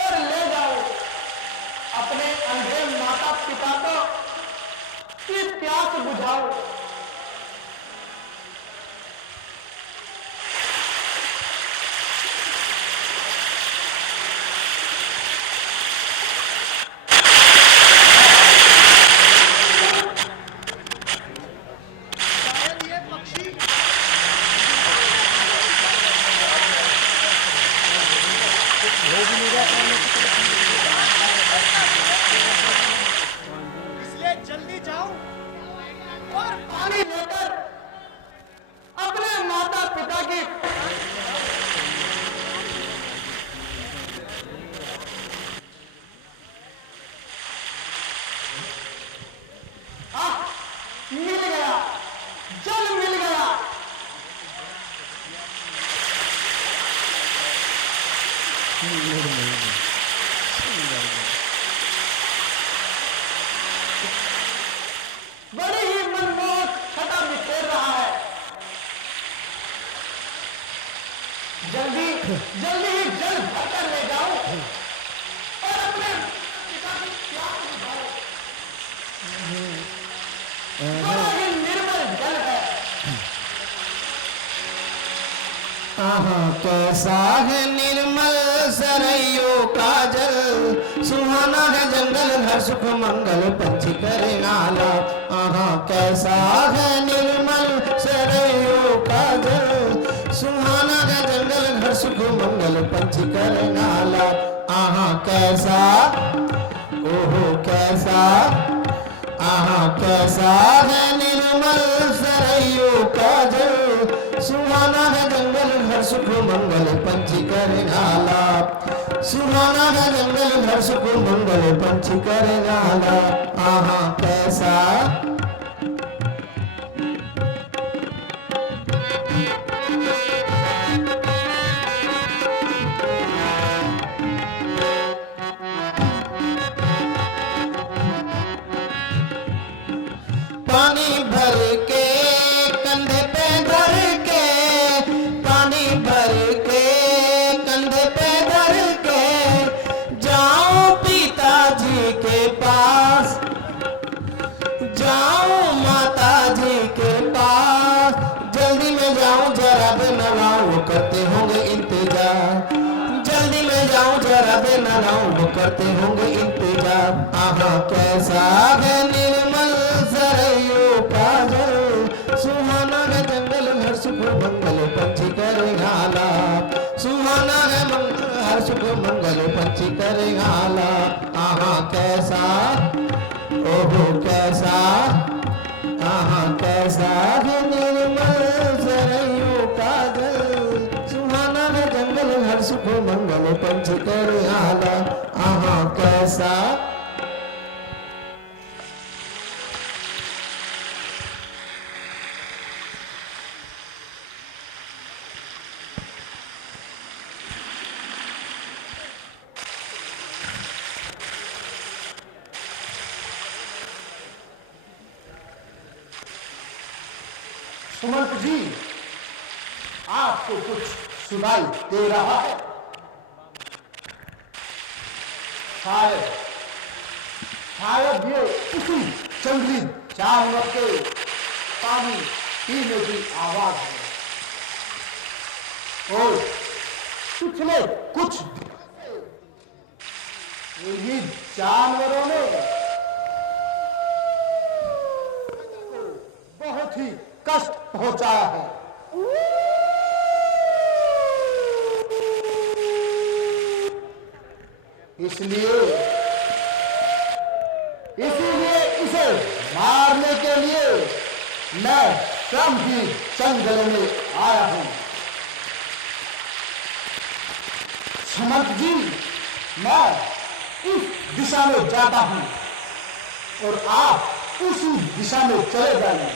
और ले जाऊं अपने अंधे माता पिता को, की प्यास बुझाऊं। शायद ये पक्षी इसलिए जल्दी जाऊं और पानी लेकर अपने माता पिता की मिल गया, जल मिल गया। बड़ी ही मनमोहक छटा बिखेर रहा है। जल्दी ही जल भरकर ले जाऊं और अपने पिता की प्यास बुझाऊं। बड़ा ही निर्मल जल है। आहा कैसा है निर्मल सरयू का जल, सुहाना है जंगल घर सुख मंगल पंछी करे नाला। आहा कैसा है निर्मल सरयू का जल, सुहाना है जंगल घर सुख मंगल पंछी करे नाला। आहा कैसा, ओहो कैसा, आहा कैसा है निर्मल सरयू का जल, सुहाना है जंगल घर सुख मंगल पंछी करे नाला। सुहाना है जंगल घर सुख मंगल पंछी करे नाला। आहा कैसा, पानी भर के कंधे पे धर के, पानी भर के कंधे पे धर के जाऊं पिताजी के पास, जाऊं माताजी के पास। जल्दी में जाऊं जरा भी न लाऊं, वो करते होंगे इंतजार। जल्दी में जाऊं जरा भी न लाऊं, वो करते होंगे इंतजार। आहा कैसा है निर्मल सरयू का जल, सुहाना है जंगल हर सुख मंगल पंछी करे नाला। सुहाना है हर सुख मंगल पंछी करे नाला। आहा कैसा, ओहो कैसा, आहा कैसा है निर्मल सरयू का जल, सुहाना है जंगल हर सुख मंगल पंछी करे नाला। आहा कैसा, सुमंत जी, आपको कुछ सुनाई दे रहा है? शायद ये उसी जंगली जानवर के पानी पीने की आवाज है। और पिछले कुछ ये जानवरों ने बहुत ही कष्ट पहुंचाया है। इसीलिए इसे मारने के लिए मैं स्वयं ही जंगल में आया हूं। समर्थ जी, मैं इस दिशा में जाता हूं और आप उसी दिशा में चले जाइए।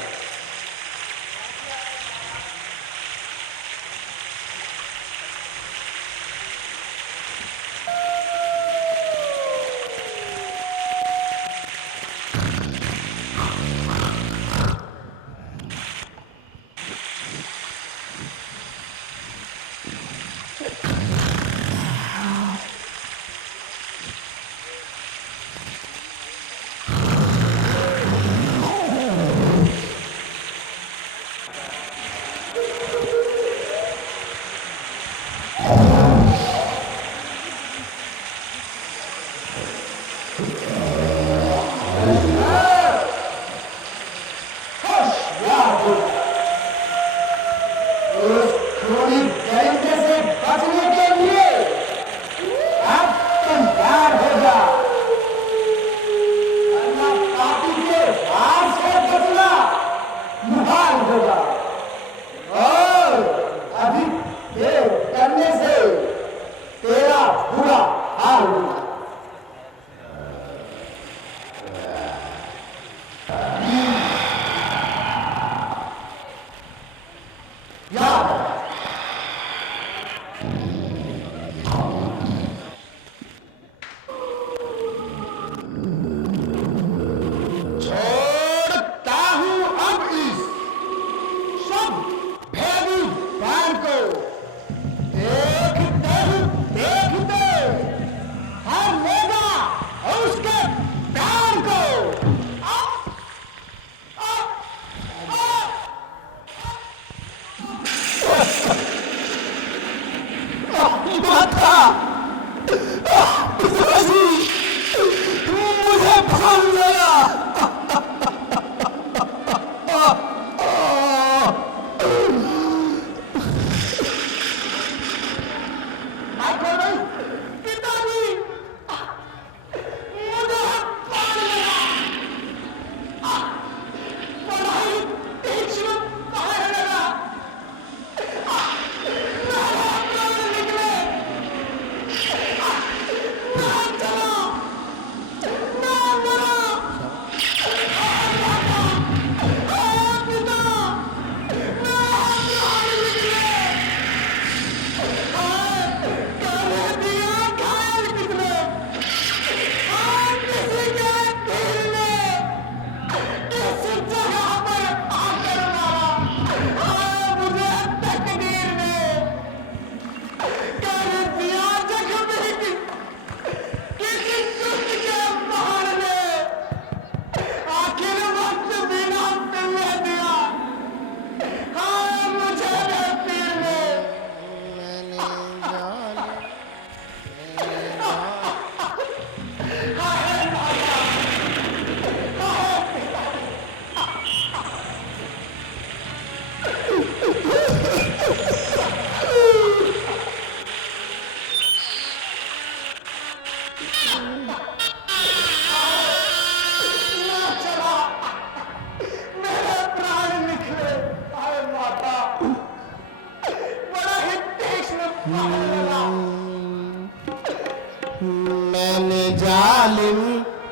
मैंने जालिम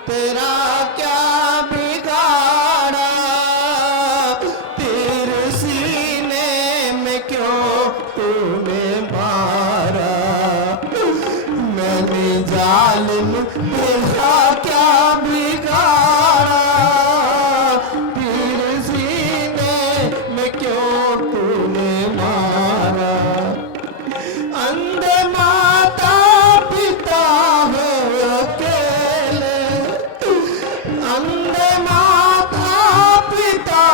तेरा क्या बिगाड़ा, तेरे सीने में क्यों तूने मारा। मैंने जालिम तेरा क्या बिगाड़ा, तेरे सीने में क्यों तूने मारा। अंधे माता पिता है अकेले, अंधे माता पिता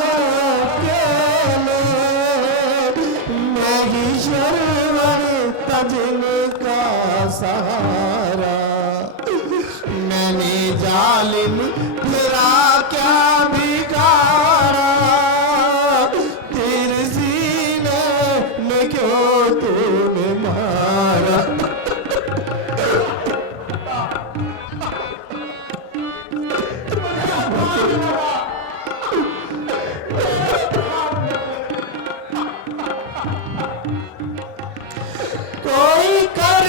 है अकेले। मैं ही शरवर था जिनका सहारा। मैंने जालिम तेरा क्या बिगाड़ा, तेरे सीने में क्यों तूने मारा। कोई कर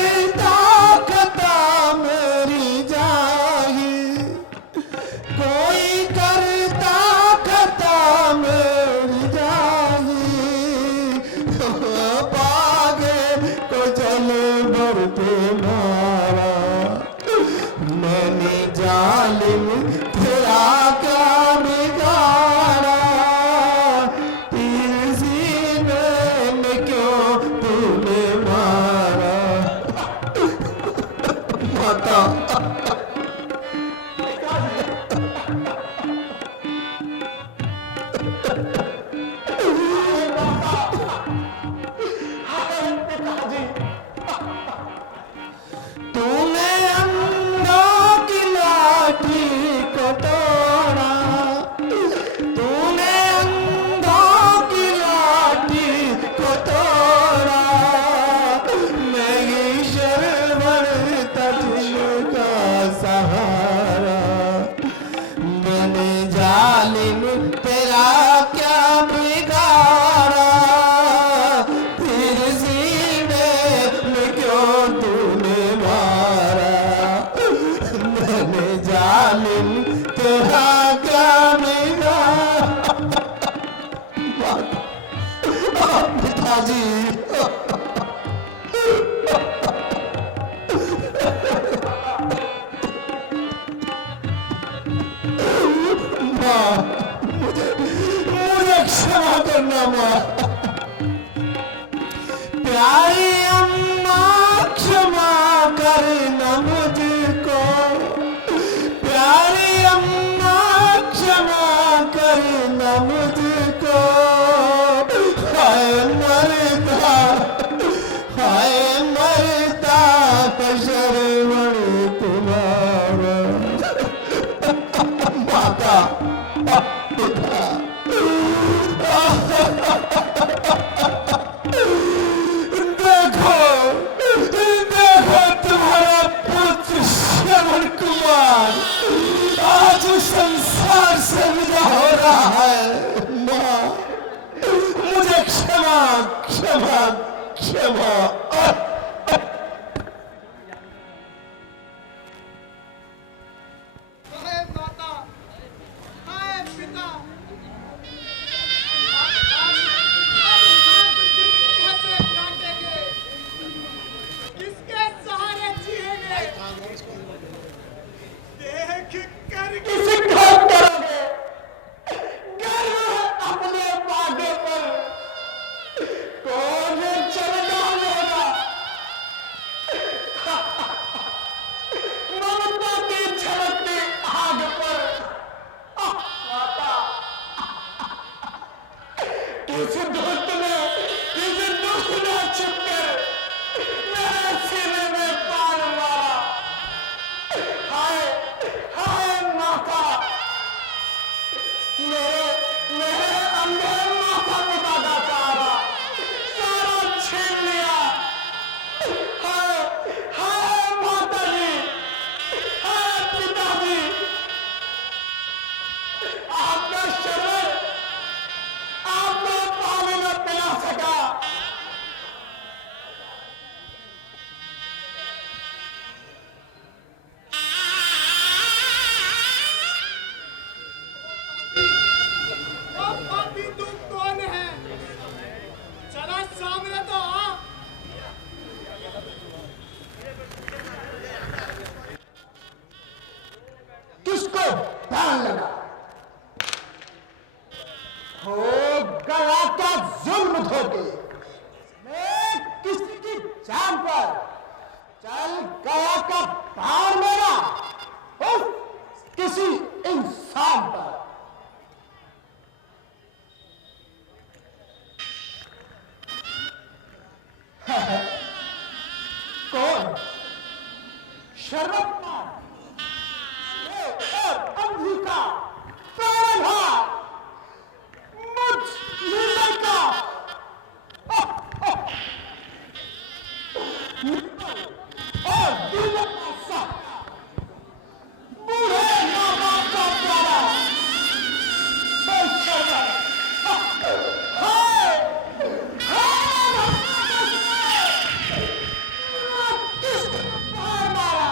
पे मारा, मैंने जालिम तेरा क्या बिगाड़ा, तीर सीने में क्यों तूने मारा। माता तूने अंधों की लाठी को तोड़ा, तूने अंधों की लाठी को तोड़ा, मैं ईश्वर बनता जिनका सहारा, मैंने जालिम तेरा क्या बिगाड़ा, तेरे सीने में क्यों तूने मारा, मैंने जालिम तेरा क्या बिगाड़ा। पिताजी माँ, मुझे क्षमा करना माँ। प्यारी अम्मा क्षमा करना मुझको, प्यारी अम्मा क्षमा करना मुझको, हाय मरता, हाय मरता शरवण तुम्हारा। माता पिता देखो, देखो तुम्हारा पुत्र श्रवण कुमार आज संसार से विदा हो रहा है। माँ मुझे क्षमा क्षमा क्षमा। हाय माता, हाय पिता, आप दिन कैसे काटेंगे, किसके सहारे जिएंगे, देख कर किसी काम करोगे, गर्व अपने बागे पर कौन चल डालेगा। ममता की झलकती आग पर माता, किस दुष्ट ने, किस दुष्ट ने छिपकर मेरे सीने में बाण मारा। हाय हाय माता, मेरे अंधे माता पिता का सहारा सारा छीन लिया। हाय हाय माता जी, हाय पिताजी, आपका शरीर आपको पानी न पिला सका। वो पापी तू कौन है, जरा सामने तो आ। किसको बाण लगा, हो गया क्या जुल्म धोके, मैं किसी की जान पर चल गया क्या बाण मेरा, उस किसी इंसान पर। कौन शर्मत और अंधिका प्राणघात मुझ निर्दय का और दिलों का सहारा, बूढ़े माँ बाप का प्यारा बेशर्म। हाय हाय किसने बाण मारा,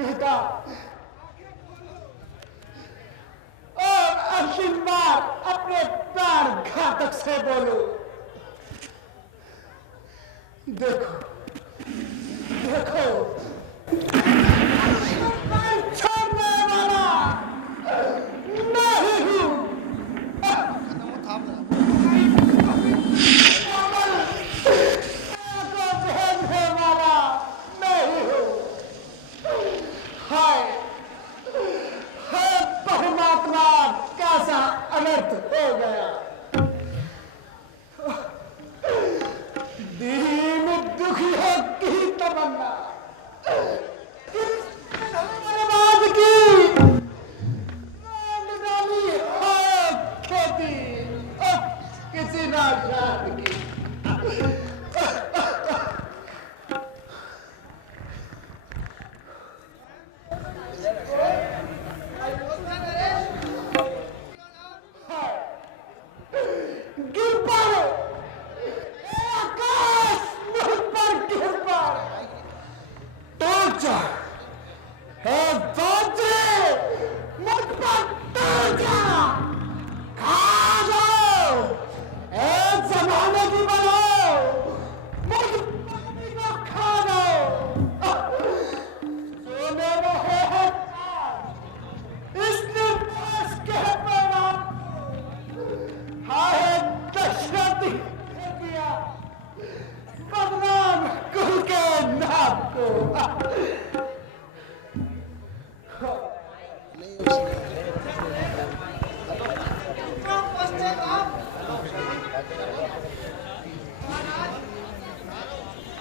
बेटा, और अंतिम बार अपने प्राण घातक से बोलो। देखो देखो, मैं छोड़ने वाला नहीं हूं। भेजने वाला नहीं हूं। हाय हाय परमात्मा, कैसा अनर्थ हो गया। दीन दुखियों की तमन्ना बर्बाद की, निराली है खेती किसी नाशाद की। गिर पड़े आकाश, मुझ पर गिर पड़, टूट जा है बाजे, मुझ पर टूट जा, खा जाओ ए जमाने की बनो, मुझ पानी को खा जाओ। सोने रहे हैं इस निर्दोष के परिणाम, हाय दशरथ किया बदनाम कुल के नाम को।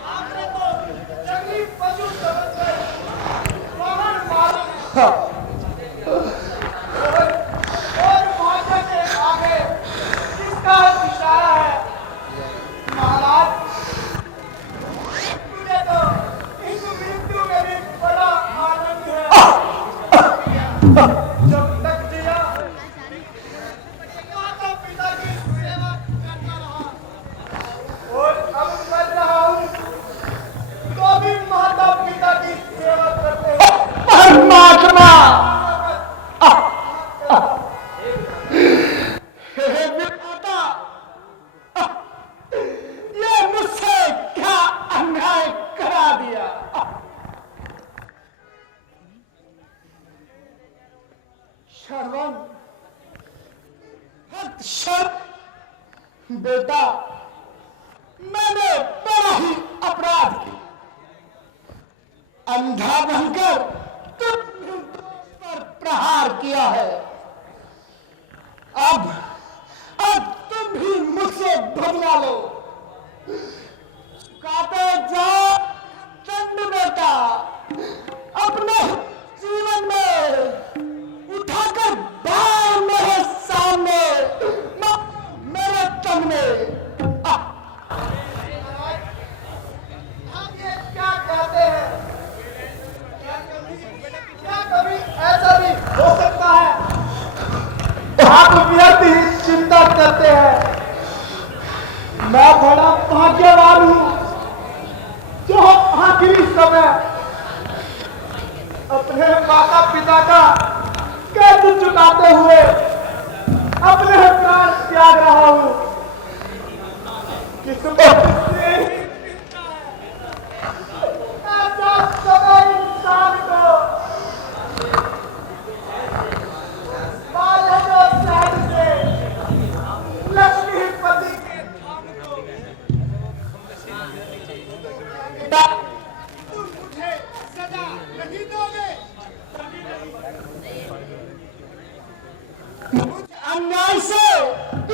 आपने तो जंगली पशु समझकर वाहन मारा और भाषा के आगे किसका इशारा है। महाराज, मुझे तो इस मृत्यु में भी बड़ा आनंद है। जब तक जिया माता पिता की सेवा करता रहा और अब कर रहा हूँ तो भी माता पिता की सेवा करते हैं। परमात्मा, हे विधाता, ये मुझसे क्या अन्याय करा दिया। श्रवण, हत शर्म बेटा, मैंने बड़ा ही अपराध किया। अंधा बनकर तुम पर प्रहार किया है। अब तुम भी मुझसे बदला लो। चुकाते जाओ दंड बेटा, अपने जीवन में उठाकर बार मेरे सामने, मेरे सामने। आप ये क्या कहते हैं? क्या कभी ऐसा भी हो सकता है? आप व्यर्थ ही चिंता करते हैं। मैं बड़ा भाग्यवान हूँ जो आखिरी समय अपने माता पिता का कर्ज चुकाते हुए अपने प्राण त्याग रहा हूँ। किस्मत से ही मिलता है ऐसा समय इंसान को। बालक और शहर से लक्ष्मीपति के धाम को तुम मुझे सजा नहीं दोगे। अन्याय से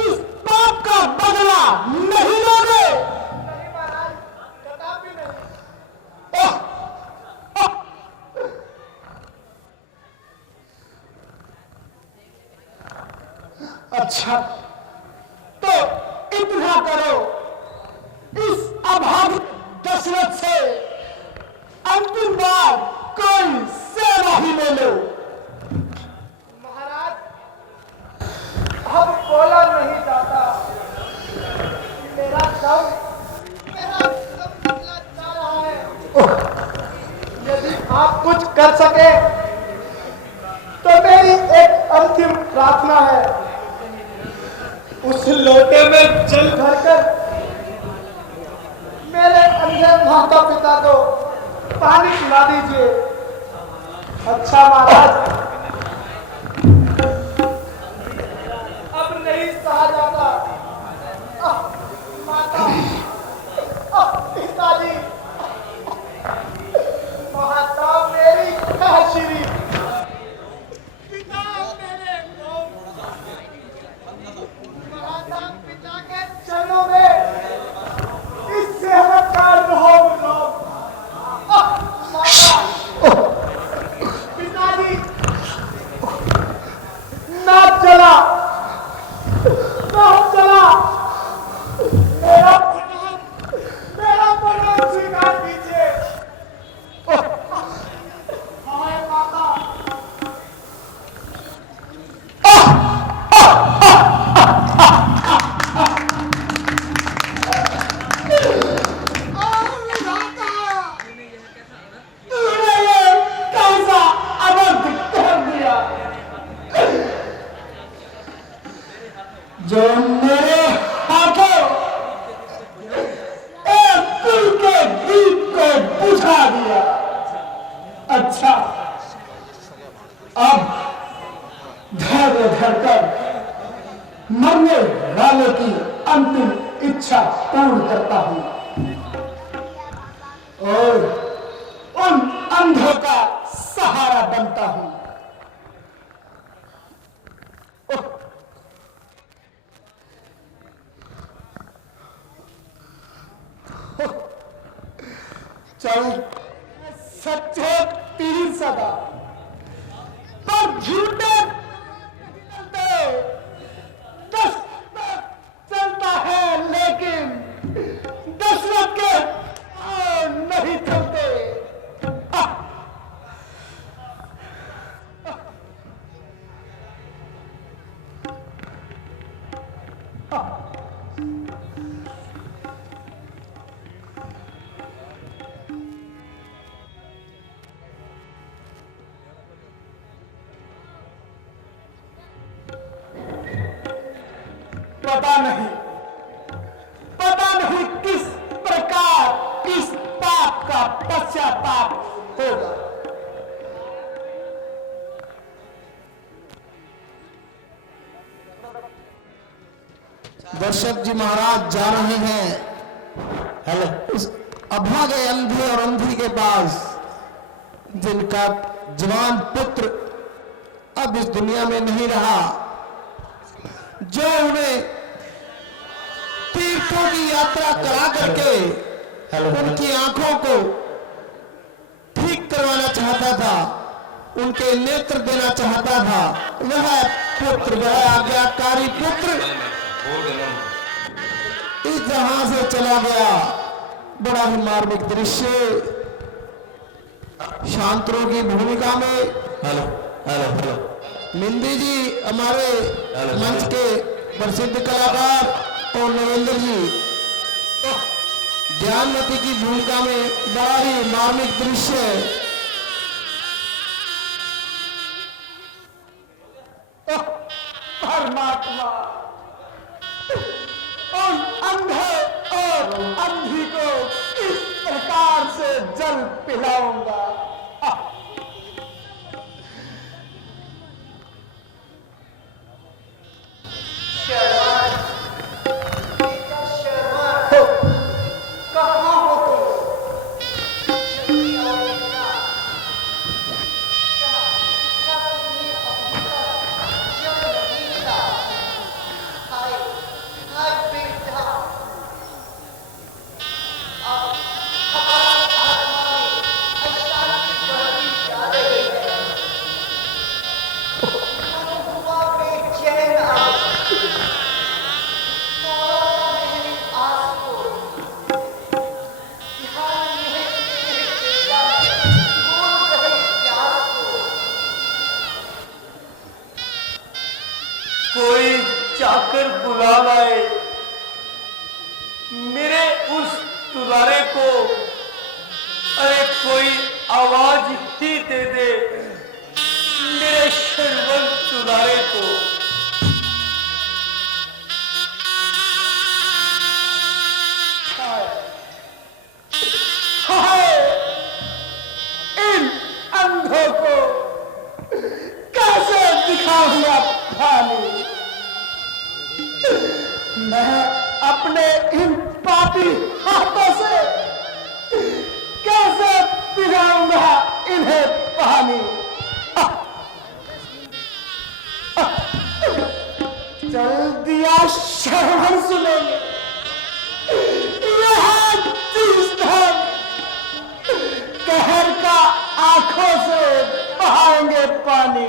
इस पाप का बदला नहीं लोगे। नहीं महाराज, कदापि नहीं। ओह, ओह। अच्छा, तो इतना करो, इस अभागी दशरथ से अंतिम बार कोई सेवा ही ले लो। महाराज, अब बोला नहीं जाता। मेरा दम निकला जा रहा है। यदि आप कुछ कर सके तो मेरी एक अंतिम प्रार्थना है, उस लोटे में जल भरकर मेरे अंधे माता पिता को पानी पिला दीजिए। अच्छा महाराज, अब नहीं सहा जाता। माता, पिताजी, माता मेरी काशीरी, पिता मेरे को, माता पिता के चरणों में इससे हमें प्यार रहो। माता, पिताजी, ना चला, मेरा प्रणाम स्वीकार कीजिए। हाय माता, तूने ये कैसा अनर्थ कर दिया जो मेरे हाथों एक कुल के दीप को बुझा दिया। अच्छा, अब धैर्य धरकर मरने वाले की अंतिम इच्छा पूर्ण करता हूं और उन अंधों का सहारा बनता हूं। चल सच्चे तीर सदा पर झूठे चलता है, लेकिन दशरथ के नहीं चलते। पता नहीं किस प्रकार किस पाप का पश्चाताप होगा। दर्शक जी महाराज जा रहे हैं हेलो उस अभागे अंधे और अंधी के पास जिनका जवान पुत्र अब इस दुनिया में नहीं रहा, जो उन्हें तीर्थों की यात्रा करा करके उनकी आंखों को ठीक करवाना चाहता था, उनके नेत्र देना चाहता था, वह पुत्र, वह आज्ञाकारी पुत्र इस जहां से चला गया। बड़ा ही मार्मिक दृश्य। शांतनु की भूमिका में हेलो हेलो हेलो मिंदी जी हमारे मंच के प्रसिद्ध कलाकार और नरेंद्र जी ज्ञानमती की भूमिका में बड़ा ही मार्मिक दृश्य। परमात्मा उन अंधे और अंधी को किस प्रकार से जल पिलाऊंगा। कोई चाकर बुला लाए मेरे उस दुलारे को। अरे कोई आवाज आज ही दे दे मेरे शर्वण दुलारे को। इन अंधों को कैसे दिखाऊंगा पानी? मैं अपने इन पापी हाथों से कैसे पिलाऊंगा इन्हें पानी? चल दिया श्रवण सुनेंगे, यह तीर्थधाम कहर का आंखों से बहाएंगे पानी।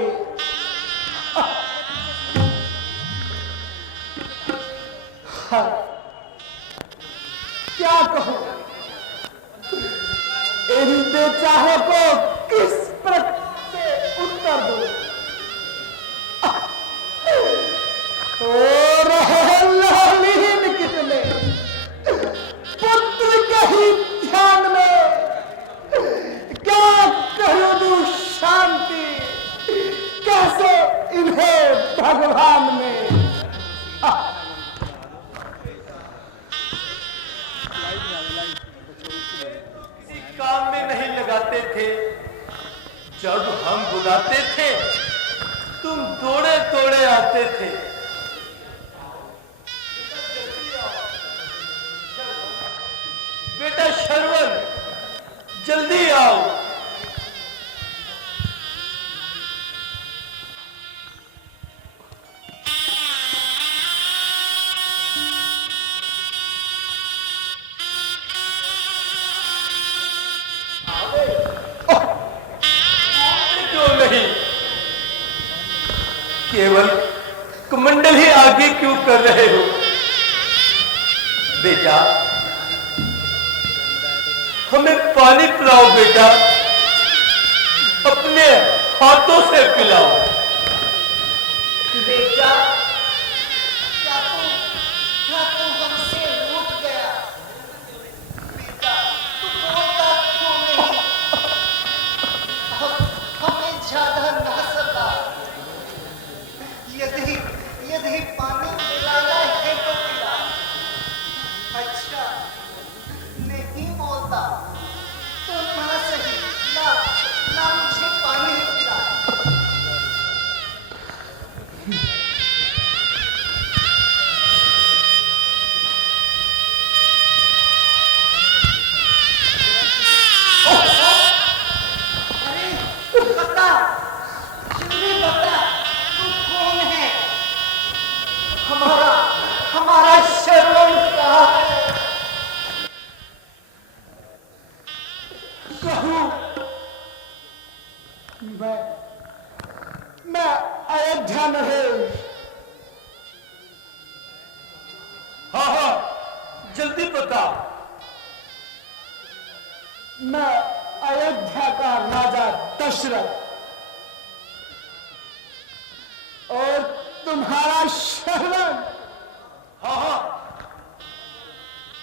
क्या कहूं इन बेचारों को किस प्रकार से उत्तर दूं? हो रहे लालीन कितने पुत्र के ही ध्यान में, क्या करूं दूं शांति कैसे इन्हें भगवान में? किसी काम में नहीं लगाते थे, जब हम बुलाते थे तुम दौड़े दौड़े आते थे। बेटा शर्वण जल्दी आओ। क्यों नहीं, केवल कमंडल ही आगे क्यों कर रहे हो? बेटा हमें पानी पिलाओ, बेटा अपने हाथों से पिलाओ। बेटा क्या तू हमसे रूठ गया? बेटा तू बोलता क्यों नहीं? हमें ज्यादा ना सता। यदि पानी पिलाना है तो पिला। अच्छा नहीं बोलता तो ना सही, ला मुझे पानी पिला। अरे बता, जल्दी बता, तू कौन है? हमारा शर्वण कहाँ है? कहूं मैं अयोध्या नरेश। हाँ जल्दी बता। मैं अयोध्या का राजा दशरथ और तुम्हारा शर्वण। हाँ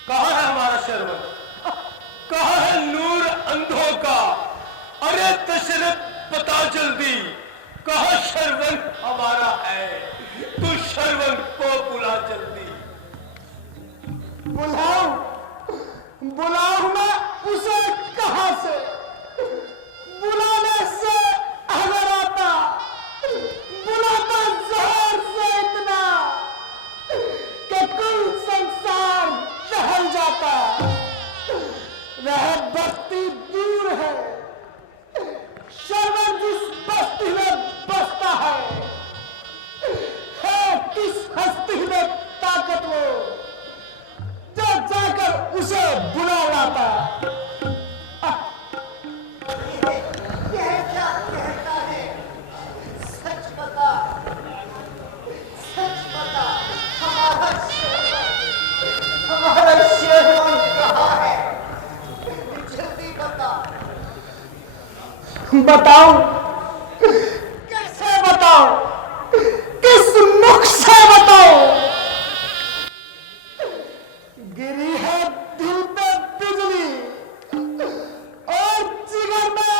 कहाँ है हमारा शर्वण? कहाँ है नूर अंधों का? अरे दशरथ बता जल्दी, कहाँ शर्वण हमारा है? तू शर्वण को बुला जल्दी। बुलाऊं मैं उसे कहां से? बुलाने से अगर आता, बुलाता जोर से इतना कि कुल संसार टहल जाता। वह बस्ती दूर है, शर्वण जिस बस्ती में बसता है किस हस्ती में ताकत वो जो जाकर उसे बुला लाता। यह क्या कहता है? सच बता, हमारा शर्वण कहाँ है? जल्दी बता। बताऊं? कैसे बताऊं? किस मुख से बताऊं? गिरी है दिल पे बिजली और जिगर में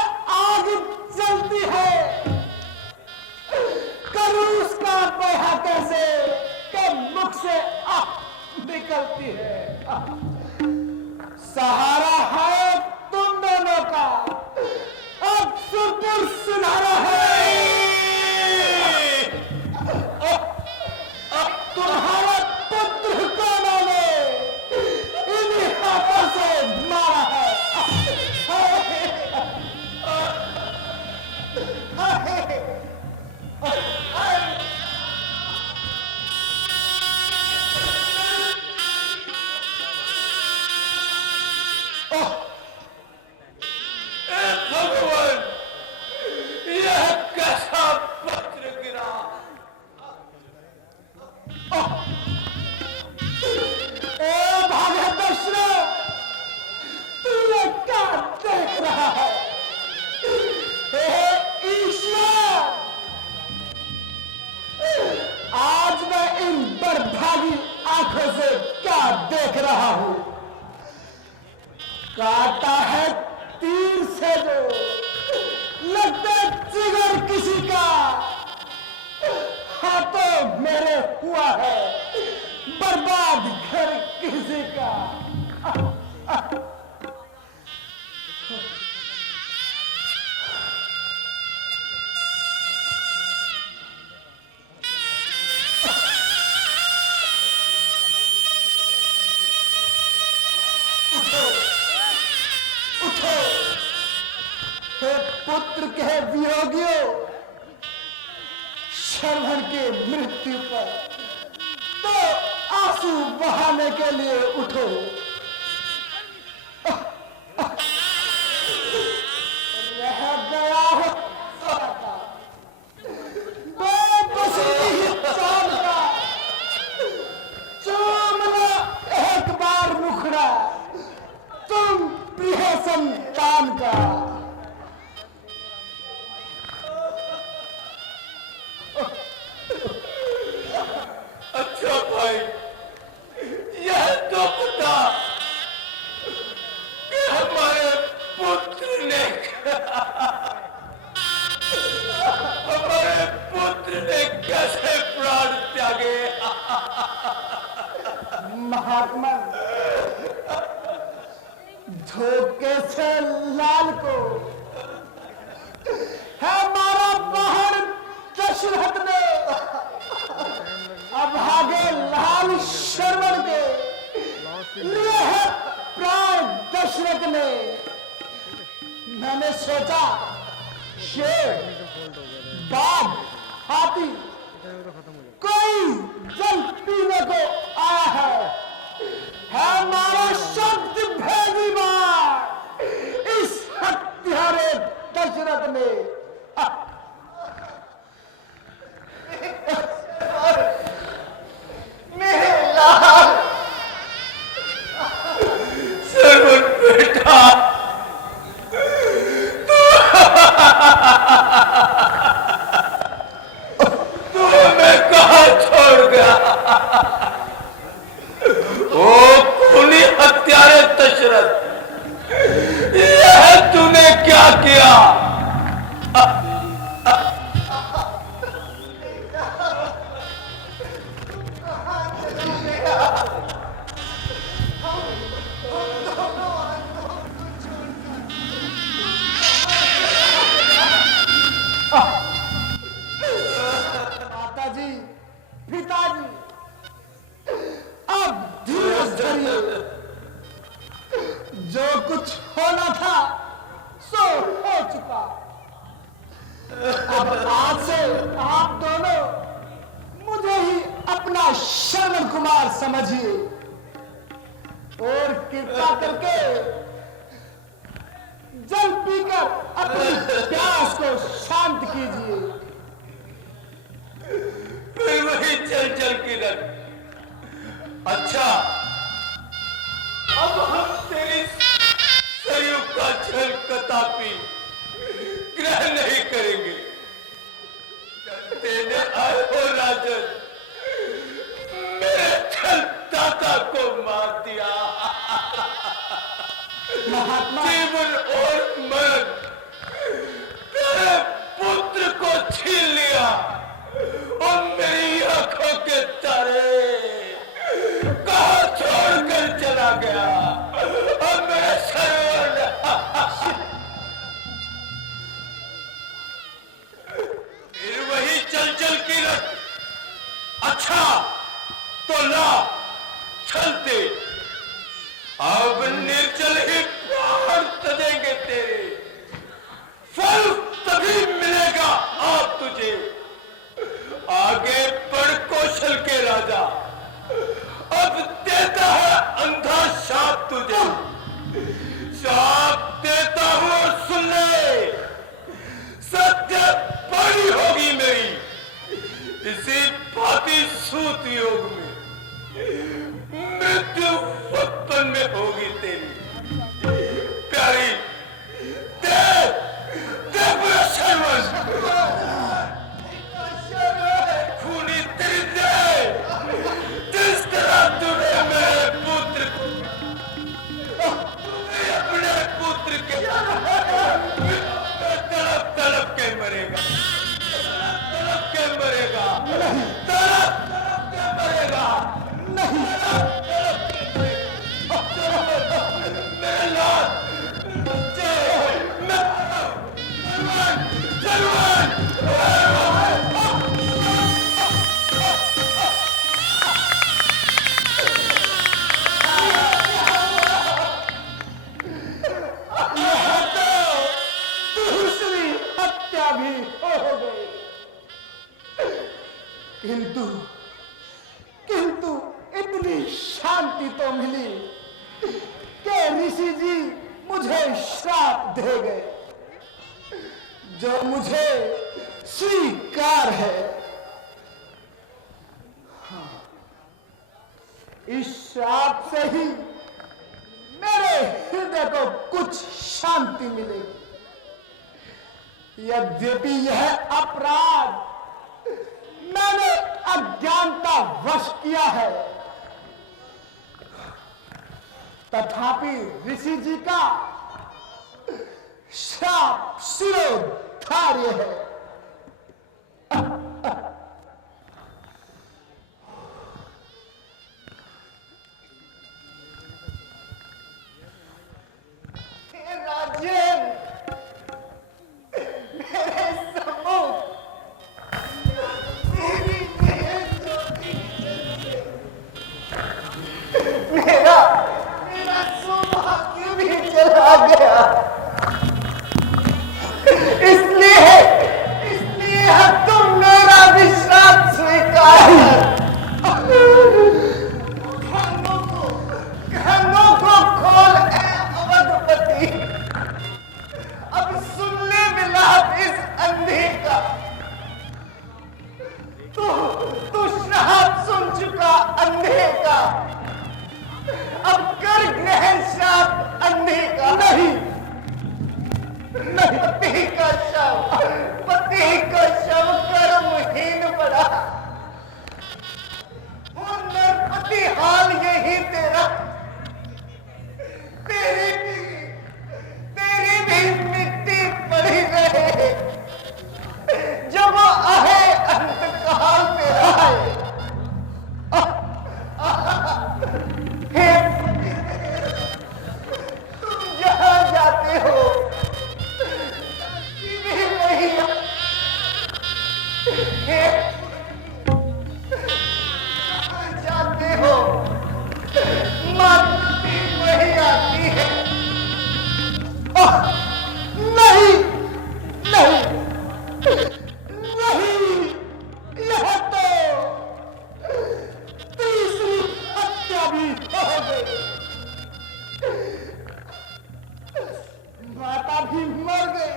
पुत्र के वियोगियों श्रवण के मृत्यु पर तो आंसू बहाने के लिए उठो। रह गया हो एक बार मुखड़ा तुम प्रिय संतान का। अच्छा भाई, यह तो पता कि हमारे पुत्र ने कैसे प्राण त्यागे। महात्मा धोखे से लाल को है मारा बाहर दशरथ ने, अभागे लाल श्रवण के लिए है प्राण दशरथ ने। मैंने सोचा शेर बाघ हाथी कोई जल पीने को आया है हमारा शब्द भेदी मार इस हत्यारे दशरथ ने। मेरे लाल श्रवण बेटा, तू हमें कहाँ छोड़ गया? ओ खूनी हत्यारे दशरथ, यह तूने क्या किया? माताजी, पिताजी, अब धीरज धरिए। जो कुछ होना था सो हो चुका। अब आज से आप दोनों मुझे ही अपना श्रवण कुमार समझिए और कृपा करके जल पीकर अपनी प्यास को शांत कीजिए। फिर वही चल चल की रट। अच्छा, अब हम तेरी सरयू का जल कदापि ग्रहण नहीं करेंगे। देने आए हो राजन, मेरे छलदाता को मार दिया। महात्मा, जीवन और मरण तेरे पुत्र को छीन लिया और मेरी आंखों के तारे कहाँ छोड़कर चला गया। और मेरे श्रवण फिर वही चल चल की रट। अच्छा तो ला चलते, अब निर्जल ही प्राण तजेंगे तेरे। फल तभी मिलेगा आप तुझे। आगे बढ़ कौशल के राजा, अब देता है अंधा शाप तुझे। शाप देता हूं और सुन ले, सत्य बड़ी होगी मेरी इसी भांति सूत योग में। मृत्यु उत्पन्न में होगी तेरी प्यारी। देव श्रवण खूनी तेरी दे, जिस तरह तूने मेरे पुत्र को, तूने अपने पुत्र के तड़प तड़प के मरेगा, तड़प के मरेगा, तड़प तड़प के मरेगा, नहीं तड़प के मरेगा। किंतु इतनी शांति तो मिली कि ऋषि जी मुझे श्राप दे गए, जो मुझे स्वीकार है। हाँ, इस श्राप से ही मेरे हृदय को कुछ शांति मिलेगी। यद्यपि यह अपराध मैंने अज्ञानता वश किया है, तथापि ऋषि जी का श्राप शिरोधार्य है। राजेन, मेरे सम्मुख मेरा सौभाग्य भी चला गया। इसलिए तुम मेरा विश्राम स्वीकार घरों को खोल अवधपति। अब सुन ले विलाप इस अंधे का। तू श्राप सुन चुका अंधे का, अब कर ग्रहण श्राप अंधे का। नहीं, पति का शव कर्महीन पड़ा। वो नरपति हाल यही तेरा, तेरी भी मिट्टी पड़ी रहे। जब आए अंतकाल तेरा हे तुम जहां जाते हो जाते हो, माती वही आती है। नहीं, यह तो तीसरी हत्या भी हो गई। माता भी मर गई।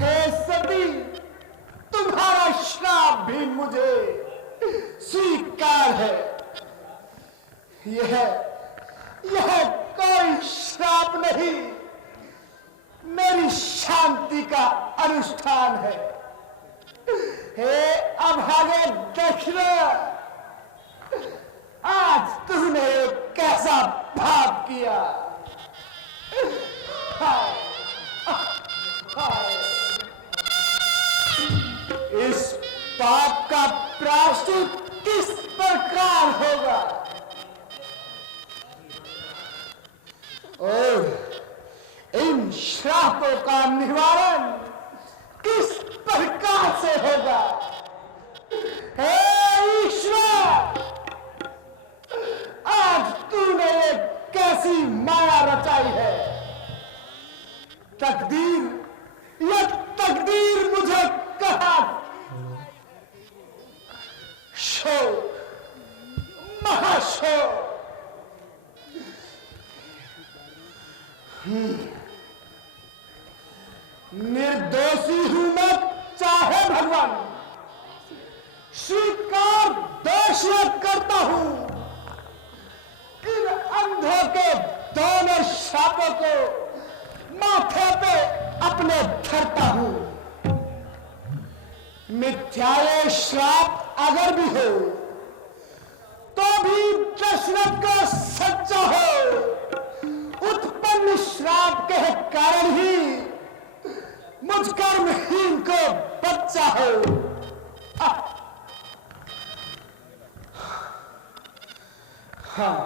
हे सती, तुम्हारा श्राप भी मुझे स्वीकार है। यह कोई श्राप नहीं, मेरी शांति का अनुष्ठान है। हे अभागे दक्षिणा, आज तूने कैसा पाप किया। इस पाप का प्रायश्चित किस प्रकार होगा और इन श्रापों का निवारण किस प्रकार से होगा। हे ईश्वर, आज तूने एक कैसी माया रचाई है। तकदीर मुझे कहा शोक, महाशोक। निर्दोषी हूं मैं, चाहे भगवान, स्वीकार दोष करता हूं। इन अंधों के दोनों शापों को माथे पे अपने धरता हूं। मिथ्याए श्राप अगर भी हो तो भी दशरथ का सच्चा हो। उत्पन्न श्राप के कारण ही मुझ कर्महीन को बच्चा हो। हाँ,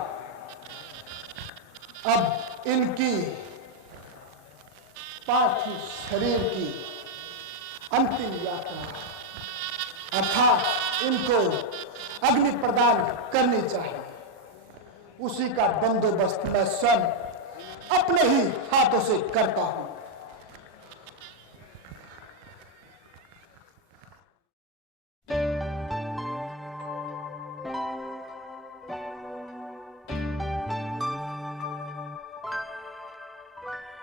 अब इनकी पार्थिव शरीर की अंतिम यात्रा अर्थात इनको अग्नि प्रदान करनी चाहिए। उसी का बंदोबस्त मैं स्वयं अपने ही हाथों से करता हूं।